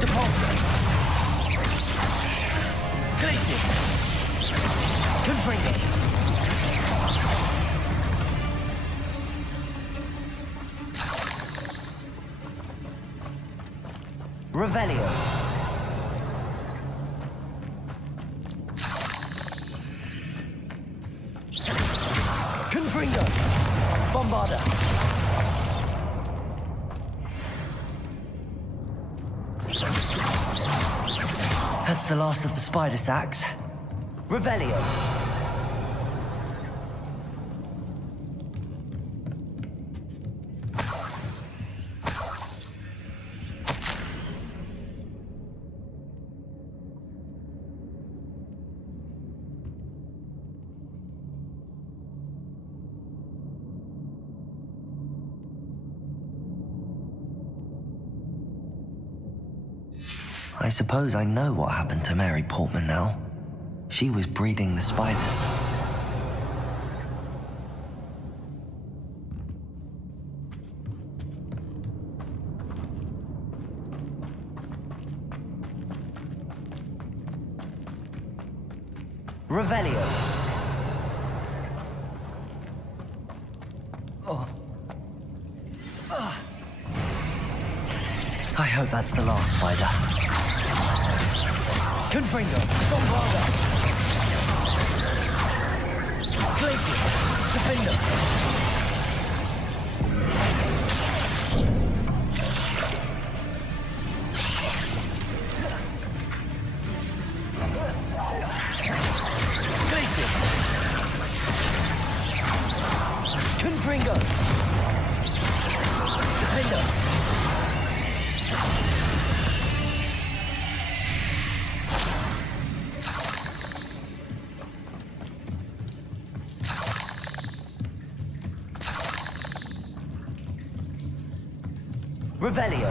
Depulso. Glacius. Confringo. Revelio. Confringo. Bombarda. That's the last of the spider sacks. Revelio. I suppose I know what happened to Mary Portman now. She was breeding the spiders. Revelio. Oh. I hope that's the last spider. Confringo. Bombarda. Glacius. Defender. Glacius. Confringo. Defender. Revelio.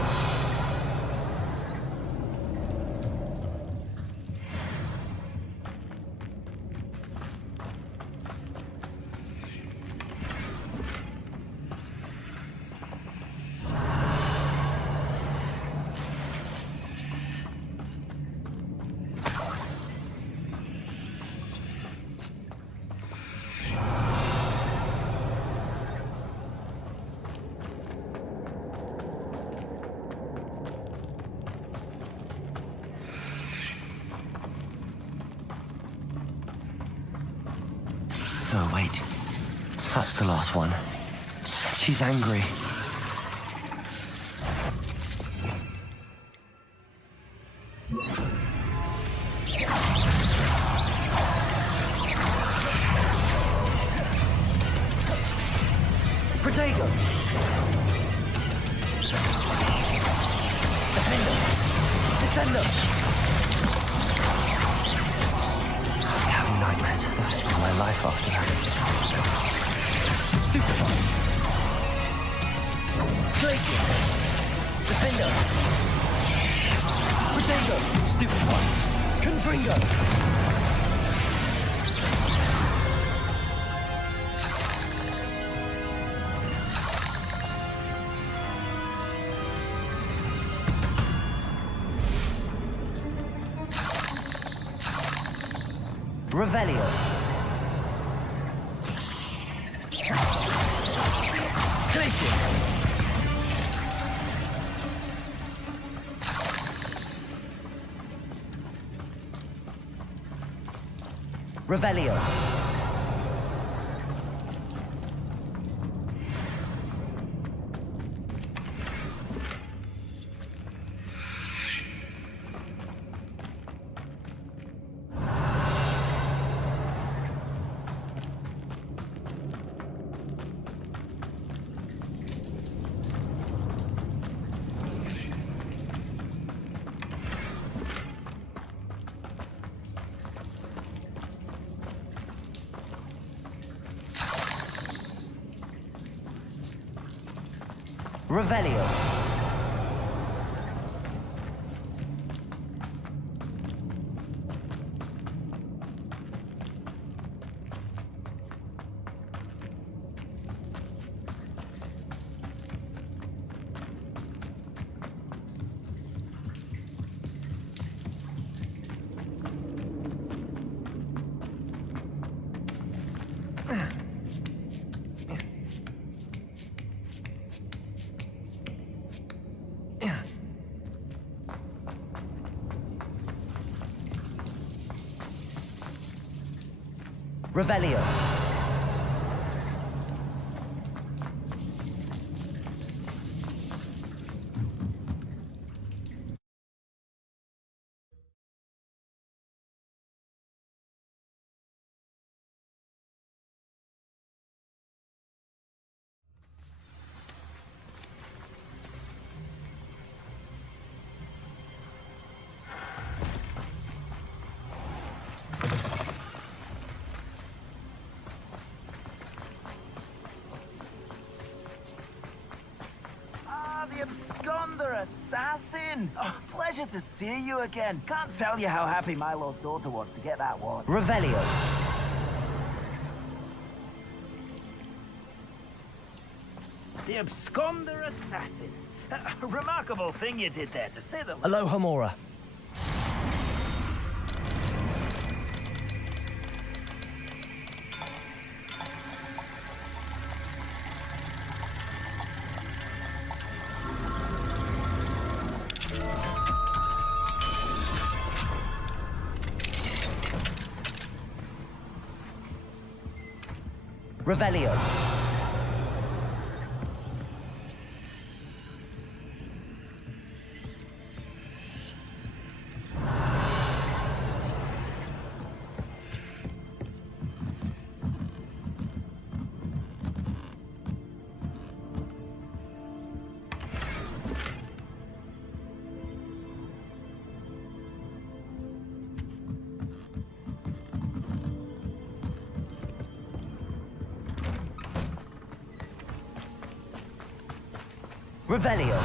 Oh, wait. That's the last one. She's angry. Protego! Defender! Descender! I'll be having nightmares for the rest of my life after that. Stupefy! Glacius! Defender! Protego! Stupefy! Confringo! Revelio. Glacius. Revelio. Revelio. Revelio. The absconder assassin! Oh, pleasure to see you again. Can't tell you how happy my little daughter was to get that one. Revelio. The absconder assassin. A remarkable thing you did there, to say the least. Aloha Mora. Revelio. Revelio.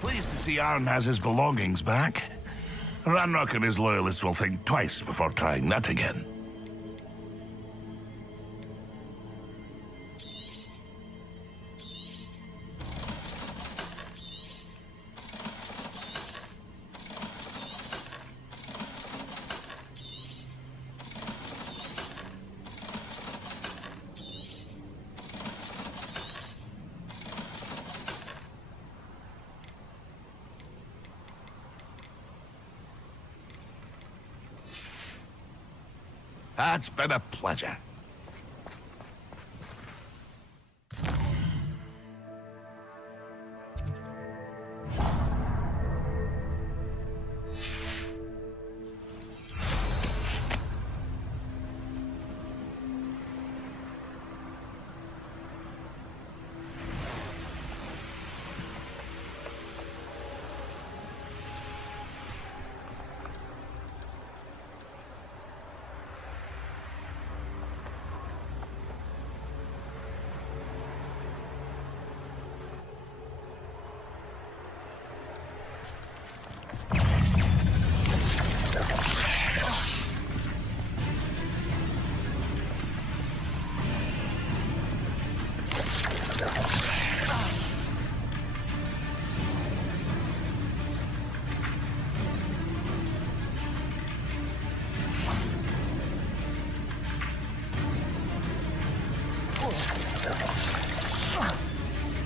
Pleased to see Arn has his belongings back. Ranrock and his loyalists will think twice before trying that again. It's been a pleasure.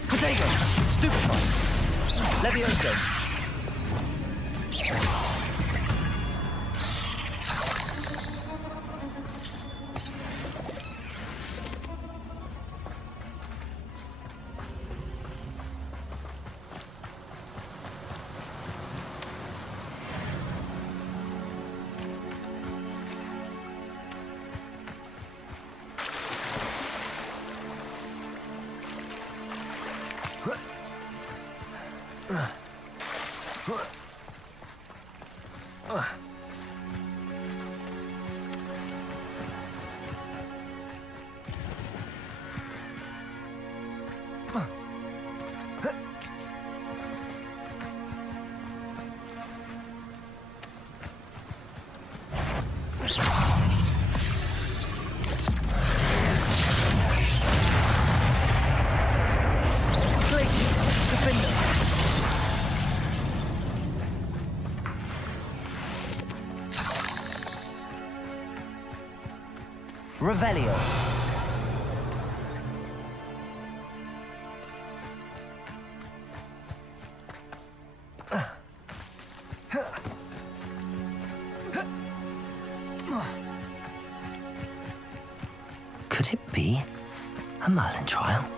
Potato! Stupefy! Levioso! Revelio. Could it be a Merlin trial?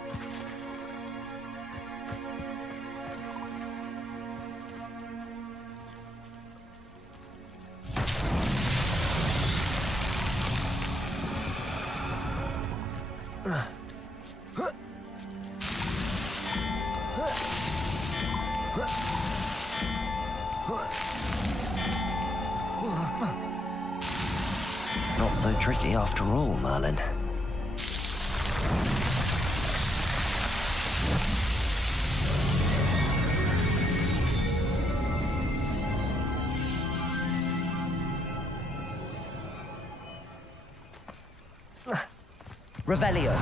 Not so tricky after all, Merlin. Revelio.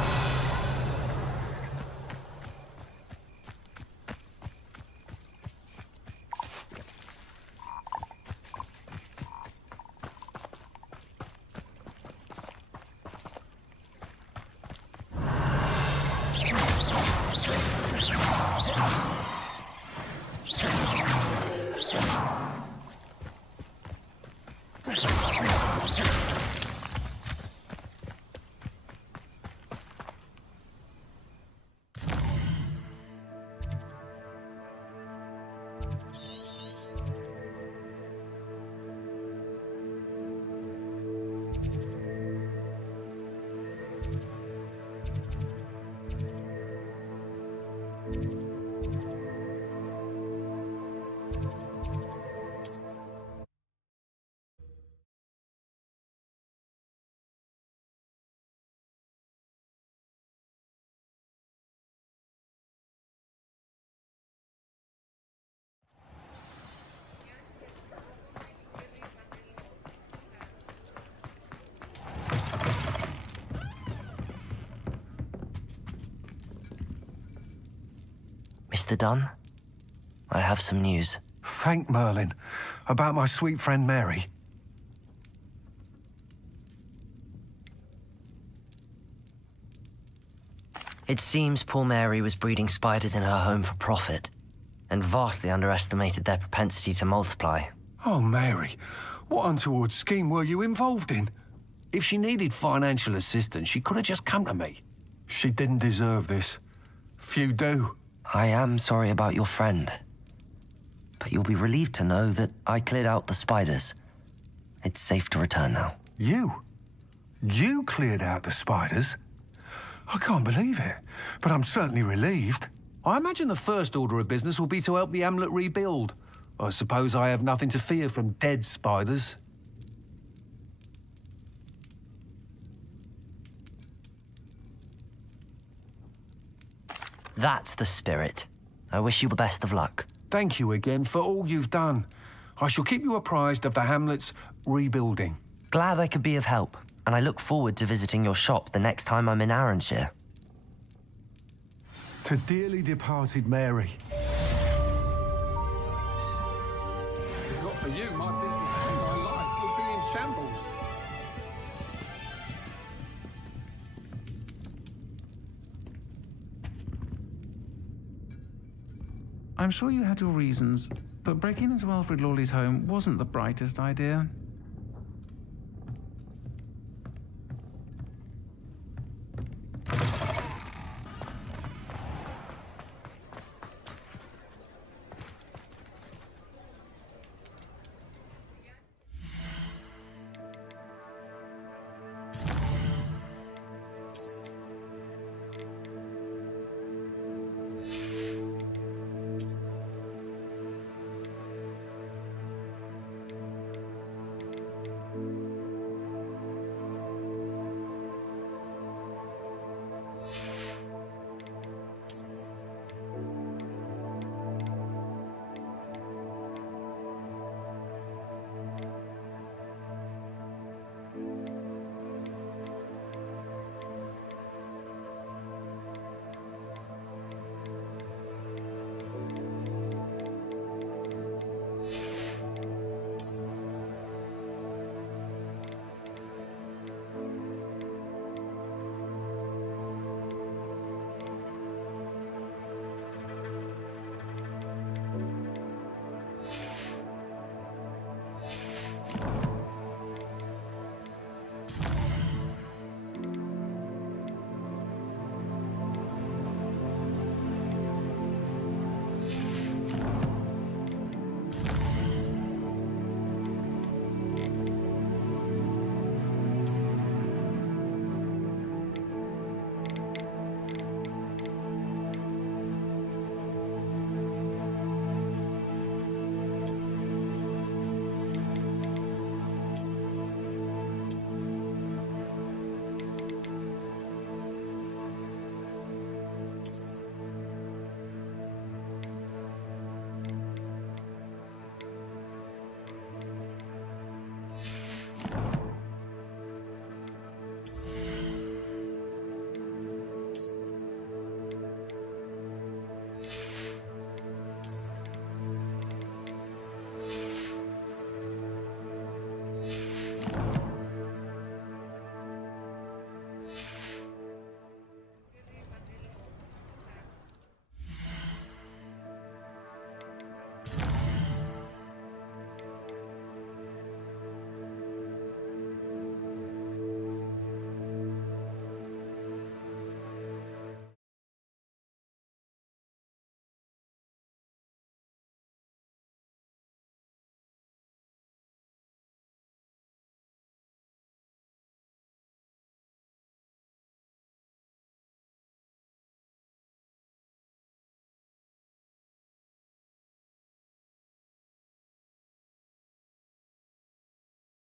Mr. Dunn, I have some news. Thank Merlin. About my sweet friend Mary. It seems poor Mary was breeding spiders in her home for profit, and vastly underestimated their propensity to multiply. Oh, Mary, what untoward scheme were you involved in? If she needed financial assistance, she could have just come to me. She didn't deserve this. Few do. I am sorry about your friend. But you'll be relieved to know that I cleared out the spiders. It's safe to return now. You? You cleared out the spiders? I can't believe it, but I'm certainly relieved. I imagine the first order of business will be to help the amulet rebuild. I suppose I have nothing to fear from dead spiders. That's the spirit. I wish you the best of luck. Thank you again for all you've done. I shall keep you apprised of the hamlet's rebuilding. Glad I could be of help, and I look forward to visiting your shop the next time I'm in Arranshire. To dearly departed Mary. If not for you, my business and my life would be in shambles. I'm sure you had your reasons, but breaking into Alfred Lawley's home wasn't the brightest idea.